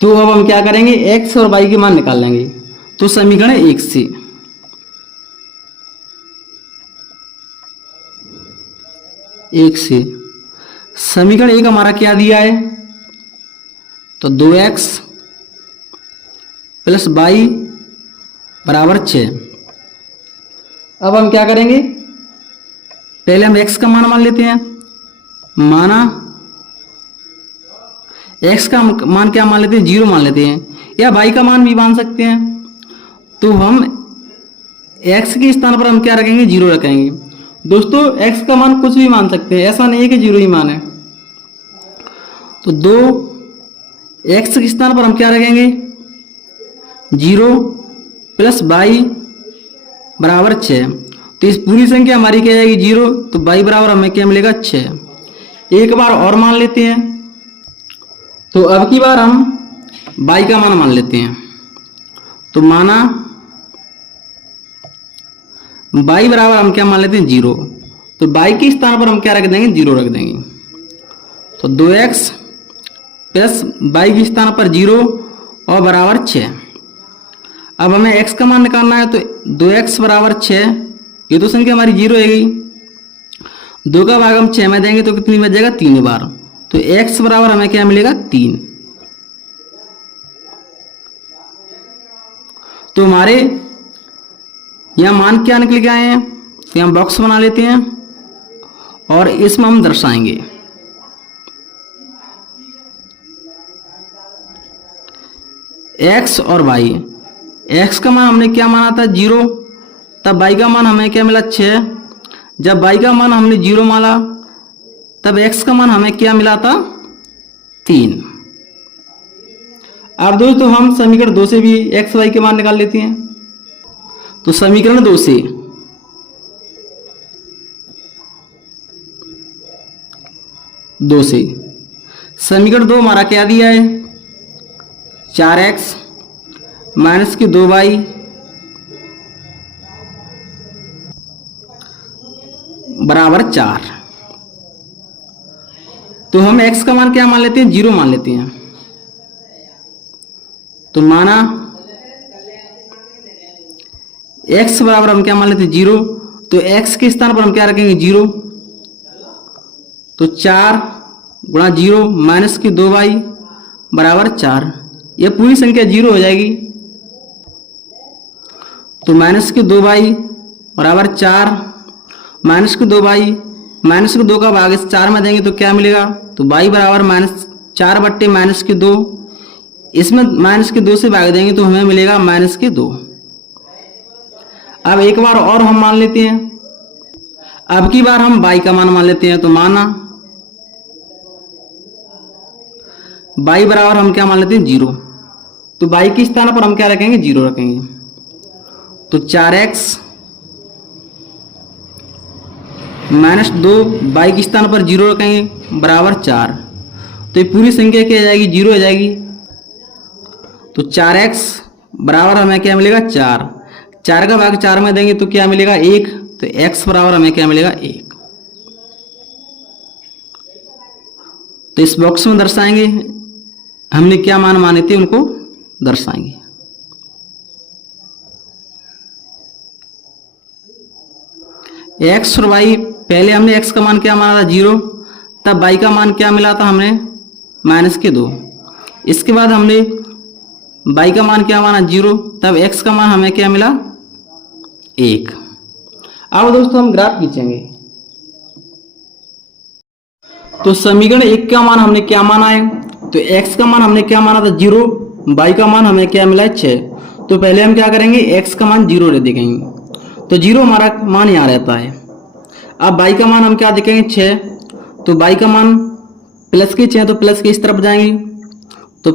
तो अब हम क्या करेंगे? x और y के मान निकाल लेंगे। तो समीकरण 1 से समीकरण 1 हमारा क्या दिया है? तो 2x प्लस वाई बराबर 6। अब हम क्या करेंगे? पहले हम x का मान मान लेते हैं। माना x का मान क्या मान लेते हैं? 0 मान लेते हैं, या y का मान भी मान सकते हैं। तो हम x के स्थान पर हम क्या रखेंगे? 0 रखेंगे। दोस्तों x का मान कुछ भी मान सकते हैं, ऐसा नहीं है कि 0 ही मान है। तो 2x के स्थान पर हम क्या रखेंगे? 0 प्लस y बराबर 6। तो इस पूरी संख्या हमारी क्या आएगी? 0, तो y बराबर हमें क्या मिलेगा? 6। एक बार और मान लेते हैं। तो अब की बार हम y का मान मान लेते हैं। तो माना y बराबर हम क्या मान लेते हैं? 0। तो y के स्थान पर हम क्या रख देंगे? 0 रख देंगे। तो 2x प्लस y के स्थान पर 0 और बराबर 6। अब हमें x का मान निकालना है, तो 2x बराबर 6, ये तो संख्या हमारी 0 है गई। 2 का भाग हम 6 में देंगे तो कितनी बच जाएगा? 3 बार। तो x बराबर हमें क्या मिलेगा? 3। तो हमारे यहाँ मान क्या निकल के आए हैं, तो यहाँ बॉक्स बना लेते हैं और इसमें हम दर्शाएंगे। x और y, x का मान हमने क्या माना था 0, तब y का मान हमें क्या मिला 6। जब y का मान हमने 0 माना तब x का मान हमें क्या मिला था 3। अब दोस्तों हम समीकरण 2 से भी x y के मान निकाल लेते हैं। तो समीकरण 2 से समीकरण 2 हमारा क्या दिया है, 4x माइनस की 2y बराबर 4। तो हम x का मान क्या मान लेते हैं 0 मान लेते हैं। तो माना x बराबर हम क्या मान लेते हैं 0, तो x के स्थान पर हम क्या रखेंगे 0। तो 4 गुणा 0 माइनस की 2y बराबर 4, यह पूरी संख्या 0 हो जाएगी। तो माइनस की 2y बराबर 4, माइनस की 2y, माइनस की 2 का भाग इस 4 में देंगे तो क्या मिलेगा, तो y बराबर -4 बट्टे माइनस की 2, इसमें माइनस की 2 से भाग देंगे तो हमें मिलेगा माइनस की 2। अब एक बार और हम मान लेते हैं, अब की बार हम y का मान मान लेते हैं। तो माना y बराबर हम क्या मान लेते हैं 0, तो y के स्थान पर हम क्या रखेंगे 0 रखेंगे। तो 4x माइनस 2 y के स्थान पर 0 रखेंगे बराबर 4, तो ये पूरी संख्या क्या हो जाएगी 0 हो जाएगी। तो 4x बराबर हमें क्या मिलेगा 4, 4 का भाग 4 में देंगे तो क्या मिलेगा 1, तो x बराबर हमें क्या मिलेगा 1। तो इस बॉक्स में दर्शाएंगे, हमने क्या मान माने थे उनको दर्शाएंगे। x और y, पहले हमने x का मान क्या माना था 0, तब y का मान क्या मिला था हमें -2। इसके बाद हमने y का मान क्या माना 0, तब x का मान हमें क्या मिला 1। अब दोस्तों हम ग्राफ खींचेंगे। तो समीकरण 1 का मान हमने क्या माना है, तो x का मान हमने क्या माना था 0, y का मान हमें क्या मिला है 6। तो पहले हम क्या करेंगे x का मान 0 ले देखेंगे, तो 0 हमारा मान यहाँ रहता है। अब y का मान हम क्या देखेंगे 6, तो y का मान प्लस के 6 तो प्लस के इस तरफ जाएंगे, तो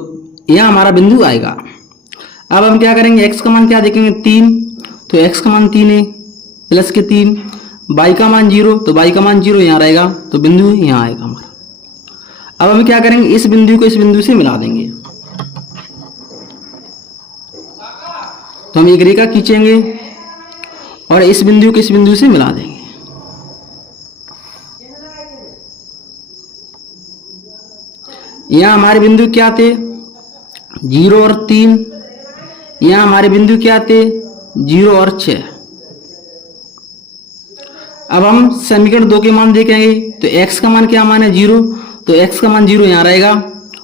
यहाँ हमारा बिंदु आएगा। अब हम क्या करेंगे x का मान क्या देखेंगे 3, तो x का मान 3 है प्लस के 3, y का मान 0, तो y का मान 0 यहाँ रहेगा, तो बिंदु यहाँ आएगा हमारा। अब हम क्या करेंगे इस बिंदु को इस बिंदु से मिला देंगे। तो हम एक रेखा खींचेंगे और इस बिंदु को इस बिंदु से मिला देंगे। यहाँ हमारे बिंदु क्या थे 0 और 3, यहाँ हमारे बिंदु क्या थे 0 और 6। अब हम समीकरण 2 के मान देखेंगे, तो x का मान क्या मान है 0, तो x का मान 0 यहाँ रहेगा,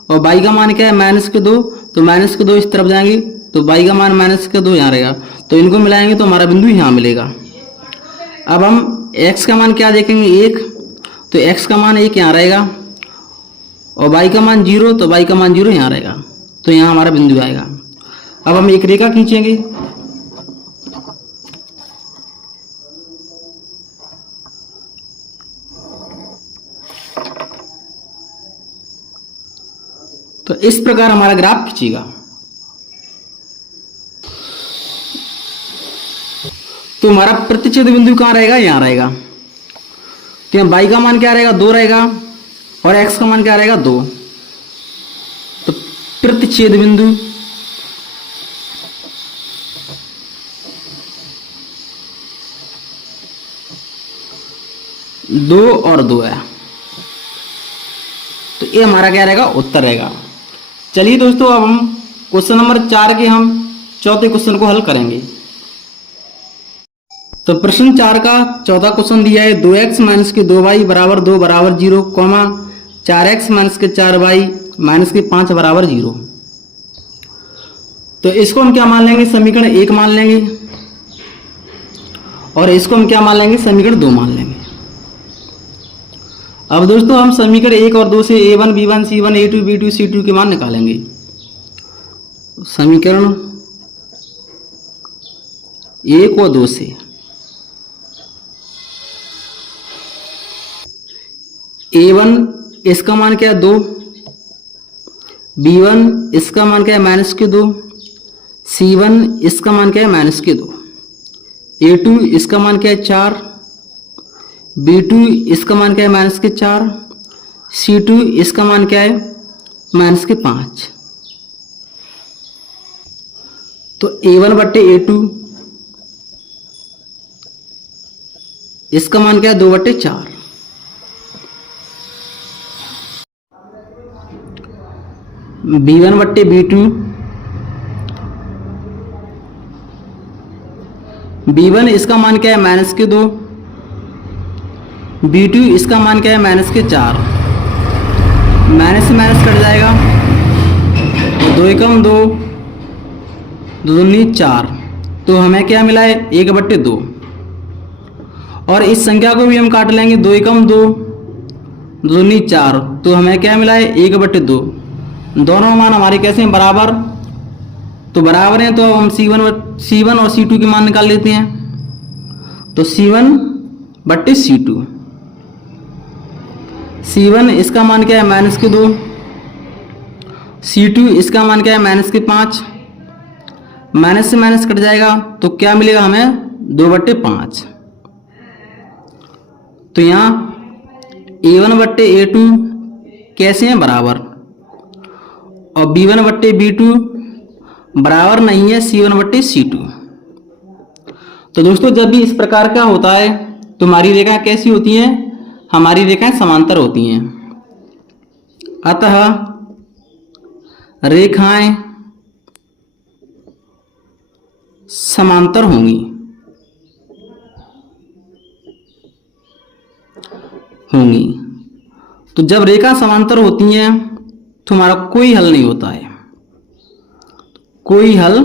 और y का मान क्या है -2, तो -2 इस तरफ जाएंगे, तो y का मान -2 यहाँ रहेगा, तो इनको मिलाएंगे तो हमारा बिंदु यहाँ मिलेगा। अब हम x का मान क्या देखेंगे 1, तो x का मान 1 यहाँ रहेगा, और y का मान 0, तो y का मान 0 यहाँ रहेगा, तो यहाँ हमारा बिंदु आएगा। अब हम एक रेखा खींचेंगे, तो इस प्रकार हमारा ग्राफ खींचेगा। तो हमारा प्रतिच्छेद बिंदु कहाँ रहेगा, यहाँ रहेगा। तो यहाँ y का मान क्या रहेगा 2 रहेगा, और x का मान क्या रहेगा 2। तो प्रतिच्छेद बिंदु दो और 2 है, तो ये हमारा क्या रहेगा उत्तर रहेगा। चलिए दोस्तों, अब हम क्वेश्चन नंबर 4 के हम चौथे क्वेश्चन को हल करेंगे। तो प्रश्न 4 का चौथा क्वेश्चन दिया है 2x माइनस के 2y बराबर 2 बराबर 0, 4x माइनस के 4y माइनस के 5 बराबर 0। तो इसको हम क्या मान लेंगे, समीकरण 1 मान लेंगे। और इसको हम क्या मान लेंगे, समीकरण 2 मान लेंगे। अब दोस्तों हम समीकरण 1 और 2 से a1 b1 c1 a2 b2 c2 के मान निकालेंगे। समीकरण 1 और 2 से a1 इसका मान क्या है 2, b1 इसका मान क्या है -2, c1 इसका मान क्या है -2, a2 इसका मान क्या है 4, b2 इसका मान क्या है -4, c2 इसका मान क्या है -5। तो a1 बट्टे a2 इसका मान क्या है 2/4, b1 बट्टे b2, b1 इसका मान क्या है -2, b2 इसका मान क्या है -4, माइनस से माइनस कट जाएगा, 2 एकम 2, 2 दूनी 4, तो हमें क्या मिला है 1/2। और इस संख्या को भी हम काट लेंगे, 2 एकम 2, 2 दूनी 4, तो हमें क्या मिला है 1/2। दोनों मान हमारे कैसे हैं, बराबर, तो बराबर हैं, तो हम C1 और C2 के मान निकाल लेते हैं। तो C1 बट्टे C2, C1 इसका मान क्या है -2, C2 इसका मान क्या है -5, माइनस से माइनस कट जाएगा, तो क्या मिलेगा हमें 2/5। तो यहाँ a1 बट्टे a2 कैसे हैं, बराबर, और b1 बट्टे b2 बराबर नहीं है C1 बट्टे C2। तो दोस्तों जब भी इस प्रकार का होता है तो हमारी रेखाएं कैसी होती हैं, हमारी रेखाएं समांतर होती हैं। अतः रेखाएं समांतर होंगी तो जब रेखा समांतर होती हैं तो हमारा कोई हल नहीं होता है, कोई हल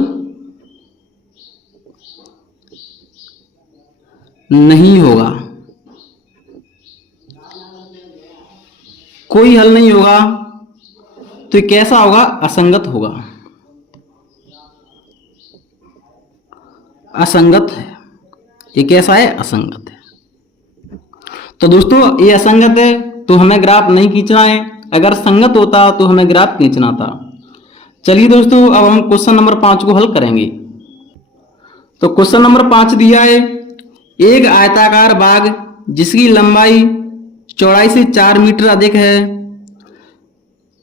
नहीं होगा, कोई हल नहीं होगा। तो ये कैसा होगा, असंगत होगा, असंगत है। ये कैसा है, असंगत है। तो दोस्तों ये असंगत है तो हमें ग्राफ नहीं खींचना है, अगर संगत होता तो हमें ग्राफ खींचना था। चलिए दोस्तों अब हम क्वेश्चन नंबर 5 को हल करेंगे। तो क्वेश्चन नंबर 5 दिया है, एक आयताकार बाग जिसकी लंबाई चौड़ाई से 4 मीटर अधिक है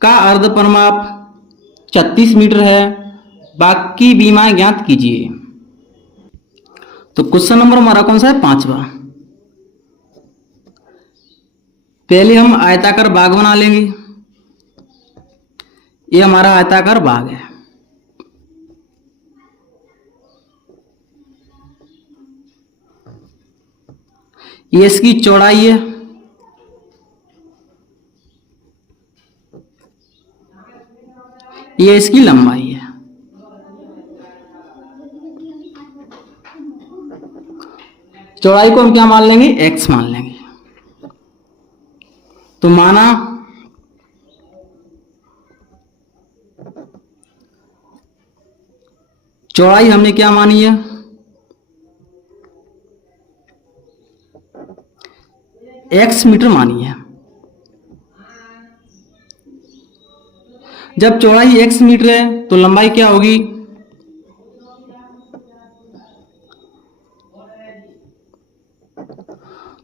का अर्ध परिमाप 36 मीटर है, बाग की बीमाएं ज्ञात कीजिए। तो क्वेश्चन नंबर हमारा कौन सा है, 5वां। पहले हम आयताकार बाग बना लेंगे। ये हमारा आयताकार बाग है, ये इसकी चौड़ाई है, ये इसकी लंबाई है। चौड़ाई को हम क्या मान लेंगे, x मान लेंगे। तो माना चौड़ाई हमने क्या मानी है, x मीटर मानी है। जब चौड़ाई x मीटर है तो लंबाई क्या होगी,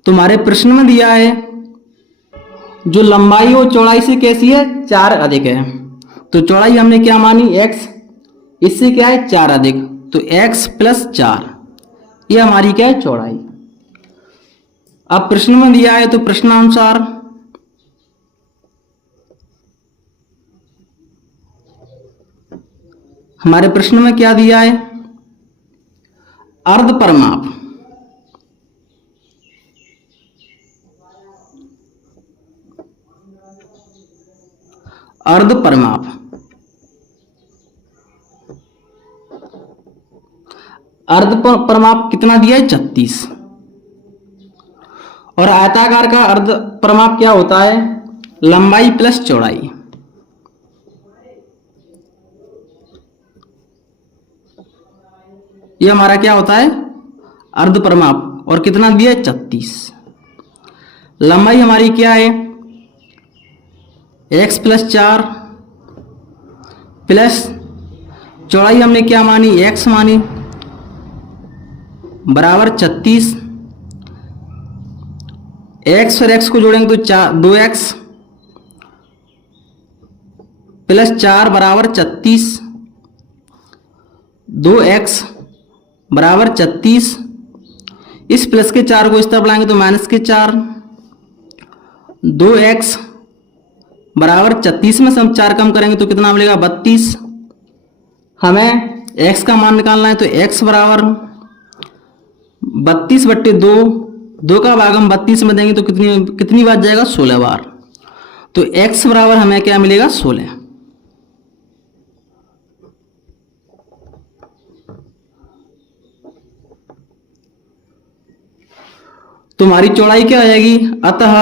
तुम्हारे प्रश्न में दिया है जो लंबाई और चौड़ाई से कैसी है, 4 अधिक है। तो चौड़ाई हमने क्या मानी, x, इससे क्या है 4 अधिक, तो x + 4, ये हमारी क्या है, चौड़ाई। अब प्रश्न में दिया है तो प्रश्नानुसार हमारे प्रश्न में क्या दिया है, अर्ध परिमाप, अर्ध परिमाप। अर्ध परिमाप कितना दिया है 36। और आयताकार का अर्ध परिमाप क्या होता है, लंबाई प्लस चौड़ाई। ये हमारा क्या होता है, अर्ध परिमाप, और कितना दिया है 36। लंबाई हमारी क्या है, x प्लस 4 प्लस चौड़ाई हमने क्या मानी, x मानी, बराबर 36। x और x को जोड़ेंगे तो 2x प्लस 4 बराबर 36, 2x बराबर 36। इस प्लस के 4 को इस तरफ लाएंगे तो माइनस के 4, 2x बराबर 36 में से हम 4 कम करेंगे तो कितना मिलेगा, 32। हमें x का मान निकालना है तो x बराबर 32/2, 2 का भाग हम 32 में देंगे तो कितनी बार जाएगा, 16 बार। तो x बराबर हमें क्या मिलेगा, 16। तो हमारी चौड़ाई क्या हो जाएगी, अतः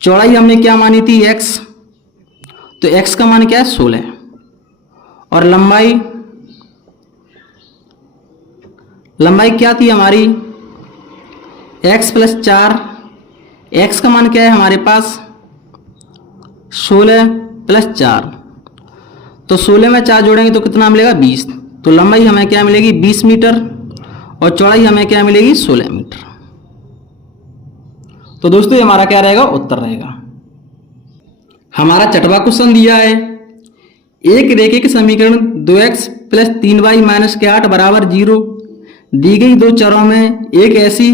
चौड़ाई हमने क्या मानी थी, x, तो x का मान क्या है, 16। और लंबाई क्या थी हमारी, x प्लस 4, x का मान क्या है हमारे पास, 16 प्लस 4, तो 16 में 4 जोड़ेंगे तो कितना मिलेगा, 20। तो लंबाई हमें क्या मिलेगी, 20 मीटर, और चौड़ाई हमें क्या मिलेगी, 16 मीटर। तो दोस्तों ये हमारा क्या रहेगा, उत्तर रहेगा। हमारा छठवां क्वेश्चन दिया है, एक रेखिक समीकरण 2x प्लस 3y माइनस के 8 बराबर 0 दी गई दो चरों में एक ऐसी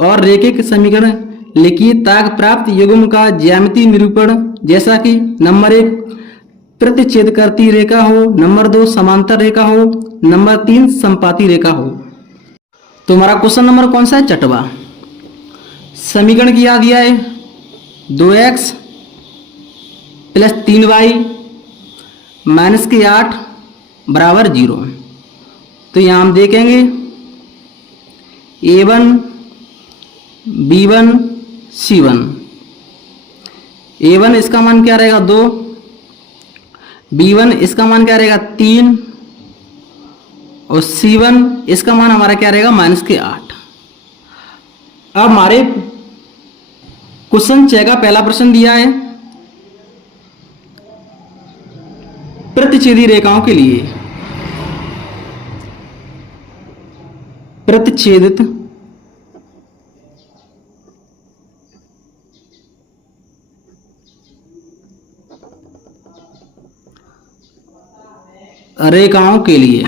और रेखिक समीकरण लिखिए ताकि प्राप्त युग्म का ज्यामितीय निरूपण जैसा कि नंबर 1 प्रतिच्छेद करती रेखा हो, नंबर 2 समांतर रेखा हो, नंबर 3 संपाती रेखा हो। तो हमारा क्वेश्चन नंबर कौन सा है, छठवां। समीकरण क्या दिया है, 2x प्लस 3y माइनस के 8 बराबर 0। तो यहाँ हम देखेंगे a1 b1 c1। a1 इसका मान क्या रहेगा, 2, b1 इसका मान क्या रहेगा, 3, और c1 इसका मान हमारा क्या रहेगा, माइनस के 8। अब हमारे क्वेश्चन 6 का पहला प्रश्न दिया है, प्रतिच्छेदी रेखाओं के लिए प्रतिच्छेदित रेखाओं के लिए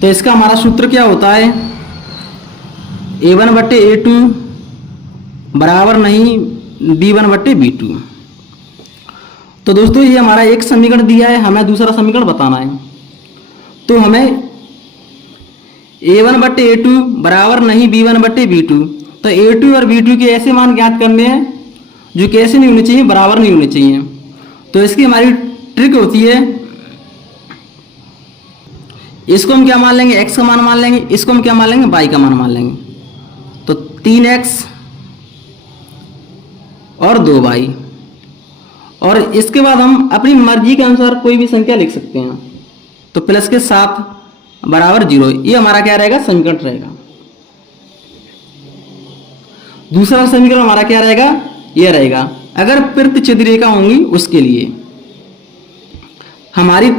तो इसका हमारा सूत्र क्या होता है, a1/a2 बराबर नहीं b1/b2। तो दोस्तों ये हमारा एक समीकरण दिया है, हमें दूसरा समीकरण बताना है। तो हमें a1/a2 बराबर नहीं b1/b2, तो a2 और b2 के ऐसे मान ज्ञात करने हैं जो कैसे नहीं होने चाहिए, बराबर नहीं होने चाहिए। तो इसकी हमारी ट्रिक होती है, इसको हम क्या मान लेंगे, x का मान मान लेंगे, इसको हम क्या मान लेंगे, y का मान मान लेंगे। तो 3x और 2y, और इसके बाद हम अपनी मर्जी के अनुसार कोई भी संख्या लिख सकते हैं। तो प्लस के 7 बराबर 0, ये हमारा क्या रहेगा, समीकरण रहेगा। दूसरा समीकरण हमारा क्या रहेगा, ये रहेगा अगर प्रतिच्छेदी रेखा होंगी उसके लिए। हमारी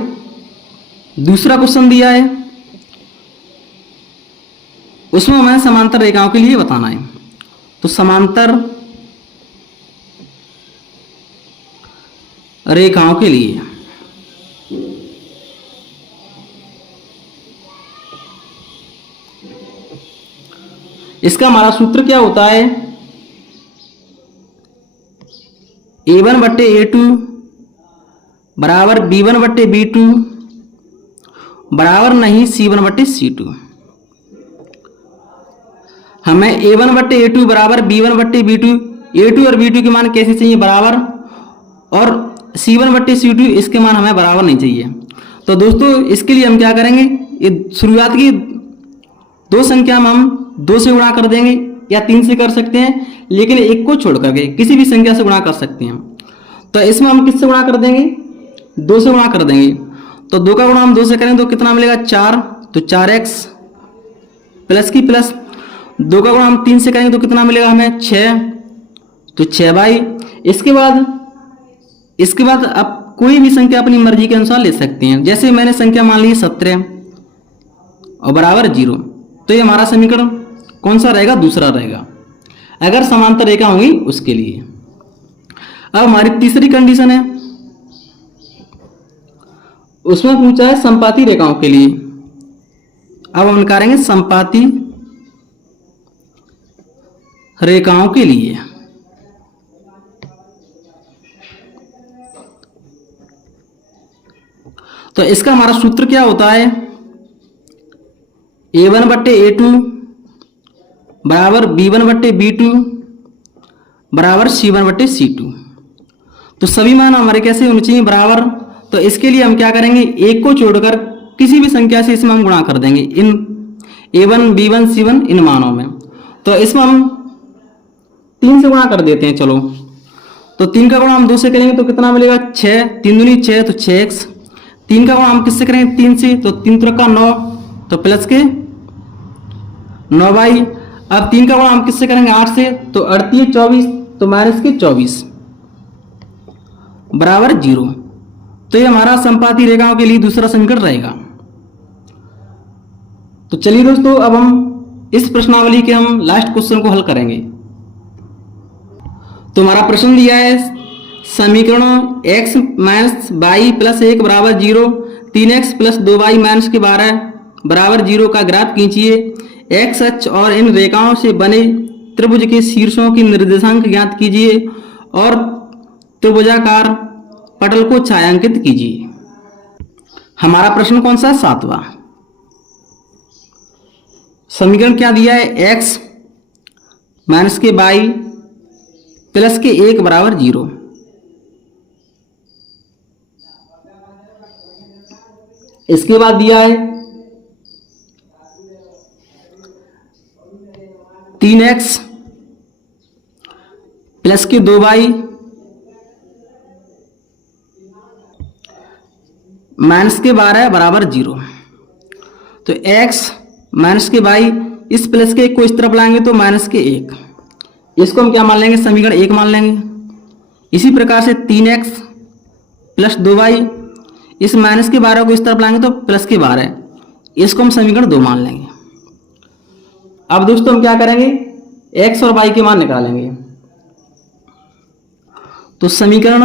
दूसरा क्वेश्चन दिया है, उसमें हमें समांतर रेखाओं के लिए बताना है। तो समांतर रेखाओं के लिए इसका हमारा सूत्र क्या होता है, a1/a2 बराबर b1/b2 बराबर नहीं c1/c2। हमें a1/a2 बराबर b1/b2, a2 और b2 के मान कैसे चाहिए बराबर, और c1/c2 इसके मान हमें बराबर नहीं चाहिए। तो दोस्तों इसके लिए हम क्या करेंगे, ये शुरुआत की दो संख्या में हम 2 से गुणा कर देंगे या 3 से कर सकते हैं, लेकिन एक को छोड़ करके किसी भी संख्या से गुणा कर सकते हैं। तो इसमें हम किससे गुणा कर देंगे, 2 से गुणा कर देंगे। तो 2 का गुणा हम 2 से करेंगे तो कितना मिलेगा 4, तो 4x प्लस की प्लस 2 का गुणा हम 3 से करेंगे तो कितना मिलेगा हमें 6, तो 6y। इसके बाद आप कोई भी संख्या अपनी मर्जी के अनुसार ले सकते हैं। जैसे मैंने संख्या मान ली 17 और बराबर 0, तो ये हमारा समीकरण कौन सा रहेगा, दूसरा रहेगा, अगर समांतर रेखा होंगी उसके लिए। अब हमारी तीसरी कंडीशन है, उसमें पूछा है समपाती रेखाओं के लिए। अब हम निकालेंगे समपाती रेखाओं के लिए। तो इसका हमारा सूत्र क्या होता है, a1/a2 बराबर b1/b2 बराबर c1/c2। तो सभी मान हमारे कैसे होने चाहिए बराबर। तो इसके लिए हम क्या करेंगे, एक को छोड़कर किसी भी संख्या से इसमें हम गुणा कर देंगे, इन a1 b1 c1 इन मानों में। तो इसमें हम 3 से गुणा कर देते हैं। चलो तो 3 का गुणा हम 2 से करेंगे तो कितना मिलेगा 6, 3 दूनी 6 तो 6x। 3 का गुणा हम किससे करेंगे 3 से, तो 3 त्रिका 9 तो प्लस के 9y। अब 3 का गुणा हम किससे करेंगे 8 से, तो 38 24 तो माइनस के 24 बराबर 0। तो ये हमारा समपाती रेखाओं के लिए दूसरा समीकरण रहेगा। तो चलिए दोस्तों अब हम इस प्रश्नावली के हम लास्ट क्वेश्चन को हल करेंगे। तो हमारा प्रश्न दिया है समीकरणों x माइनस वाई प्लस 1 बराबर 0, 3x प्लस 2y माइनस के 12 बराबर 0 का ग्राफ खींचिए। x अक्ष और इन रेखाओं से बने त्रिभुज के शीर्षों की निर्देशांक ज्ञात कीजिए और त्रिभुजाकार पटल को छायांकित कीजिए। हमारा प्रश्न कौन सा, 7वां। समीकरण क्या दिया है, x माइनस के वाई प्लस के 1 बराबर 0। इसके बाद दिया है 3x प्लस के 2y माइनस के 12 बराबर 0। तो x माइनस के y, इस प्लस के 1 को इस तरफ लाएंगे तो माइनस के 1, इसको हम क्या मान लेंगे, समीकरण 1 मान लेंगे। इसी प्रकार से 3x प्लस 2y, इस माइनस के 12 को इस तरफ लाएंगे तो प्लस के 12, इसको हम समीकरण 2 मान लेंगे। अब दोस्तों हम क्या करेंगे, x और y के मान निकालेंगे। तो समीकरण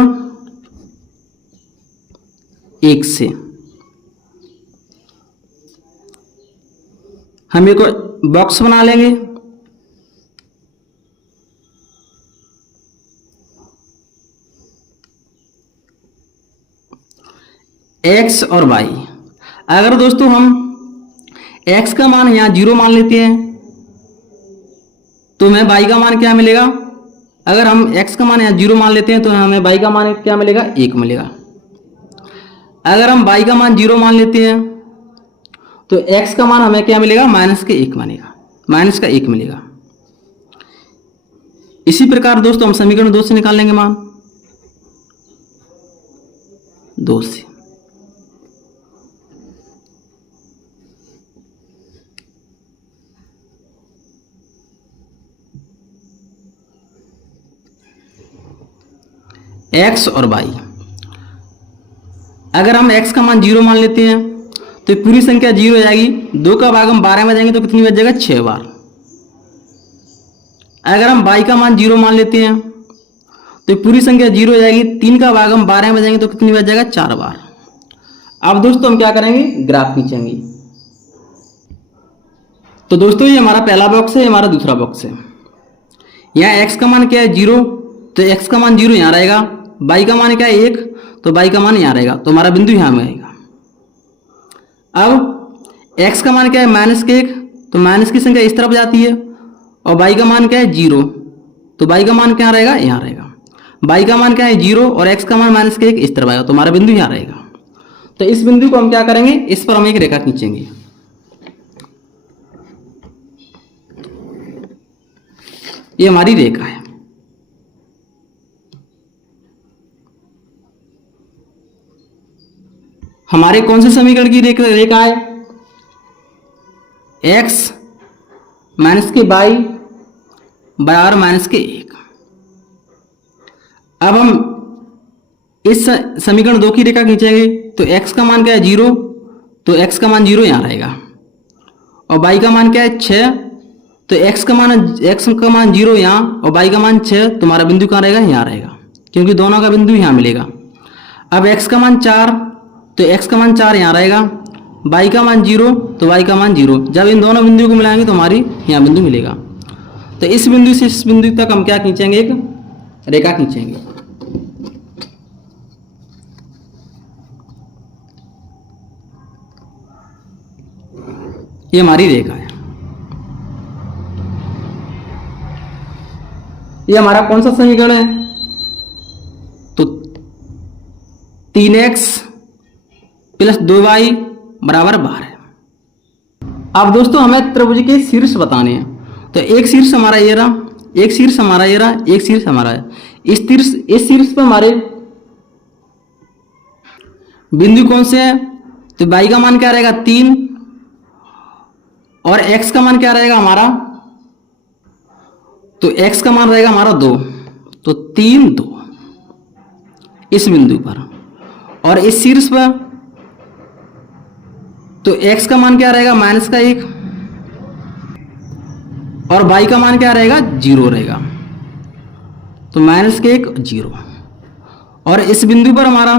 1 से हम एक बॉक्स बना लेंगे। x और y, अगर दोस्तों हम x का मान यहाँ 0 मान लेते हैं तो हमें y का मान क्या मिलेगा, अगर हम x का मान यहाँ 0 मान लेते हैं तो हमें y का मान क्या मिलेगा, 1 मिलेगा। अगर हम y का मान 0 मान लेते हैं तो x का मान हमें क्या मिलेगा, माइनस के 1 मानेगा, माइनस का 1 मिलेगा। इसी प्रकार दोस्तों हम समीकरण 2 से निकाल लेंगे मान, 2 से। x और y, अगर हम x का मान 0 मान लेते हैं तो पूरी संख्या 0 हो जाएगी। 2 का भाग हम 12 में जाएंगे तो कितनी बच जाएगा, 6 बार। अगर हम y का मान 0 मान लेते हैं तो पूरी संख्या 0 हो जाएगी। 3 का भाग हम 12 में जाएंगे तो कितनी बच जाएगा, 4 बार। अब दोस्तों हम क्या करेंगे, ग्राफ खींचेंगे। तो दोस्तों ये हमारा पहला बॉक्स है, हमारा दूसरा बॉक्स है। यहाँ x का मान क्या है, 0, तो x का मान 0 यहाँ रहेगा। y का मान क्या है, 1, तो y का मान यहाँ रहेगा, तो हमारा बिंदु यहाँ में आएगा। अब x का मान क्या है, माइनस के 1, तो माइनस की संख्या इस तरफ जाती है और y का मान क्या है 0, तो y का मान क्या रहेगा, यहाँ रहेगा। y का मान क्या है 0 और x का मान -1 इस तरफ आएगा, तो हमारा बिंदु यहाँ रहेगा। तो इस बिंदु को हम क्या करेंगे, इस पर हम एक रेखा खींचेंगे। ये हमारी रेखा है। हमारे कौन से समीकरण की रेखा है, x - y बराबर -1। अब हम इस समीकरण 2 की रेखा खींचेंगे, तो x का मान क्या है 0, तो x का मान 0 यहाँ रहेगा, और y का मान क्या है 6, तो x का मान 0 यहाँ और y का मान 6, तुम्हारा बिंदु कहाँ रहेगा, यहाँ रहेगा, क्योंकि दोनों का बिंदु यहाँ मिलेगा। अब x का मान 4, तो x का मान 4 यहाँ रहेगा, y का मान 0, तो y का मान 0। जब इन दोनों बिंदुओं को मिलाएंगे तो हमारी यहाँ बिंदु मिलेगा। तो इस बिंदु से इस बिंदु तक हम क्या खींचेंगे, एक रेखा खींचेंगे। ये हमारी रेखा है। ये हमारा कौन सा समीकरण है, तो 3x + 2y बराबर 12 है। अब दोस्तों हमें त्रिभुज के शीर्ष बताने हैं। तो एक शीर्ष हमारा ये रहा, एक शीर्ष हमारा ये रहा, एक शीर्ष हमारा है। इस शीर्ष पर हमारे बिंदु कौन से हैं, तो y का मान क्या रहेगा 3 और x का मान क्या रहेगा हमारा, तो x का मान रहेगा हमारा 2, तो 3 2 इस बिंदु पर। और इस शीर्ष पर तो x का मान क्या रहेगा -1 और y का मान क्या रहेगा 0 रहेगा, तो -1 0। और इस बिंदु पर हमारा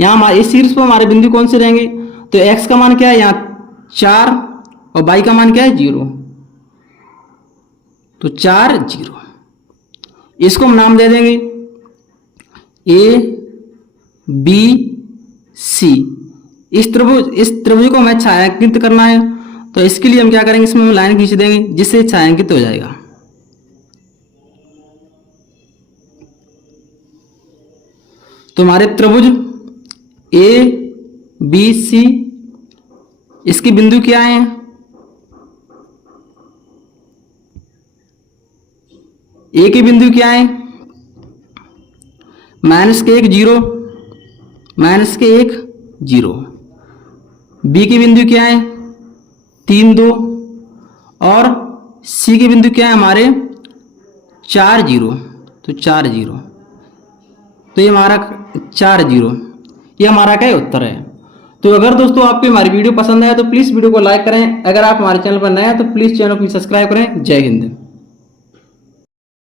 यहाँ इस शीर्ष पर हमारे बिंदु कौन से रहेंगे, तो x का मान क्या है यहाँ 4 और y का मान क्या है 0, तो 4 0। इसको हम नाम दे देंगे A B C। इस त्रिभुज को हमें छायांकित करना है, तो इसके लिए हम क्या करेंगे, इसमें हम लाइन खींच देंगे जिससे छायांकित हो जाएगा। तो हमारे त्रिभुज A B C, इसके बिंदु क्या है, A के बिंदु क्या है -1 0, -1 0। B के बिंदु क्या है 3 2 और C के बिंदु क्या है हमारे 4 0, तो 4 0। तो ये हमारा 4 0, ये हमारा क्या उत्तर है। तो अगर दोस्तों आपको हमारी वीडियो पसंद आया तो प्लीज़ वीडियो को लाइक करें। अगर आप हमारे चैनल पर नए हैं तो प्लीज़ चैनल को सब्सक्राइब करें। जय हिंद।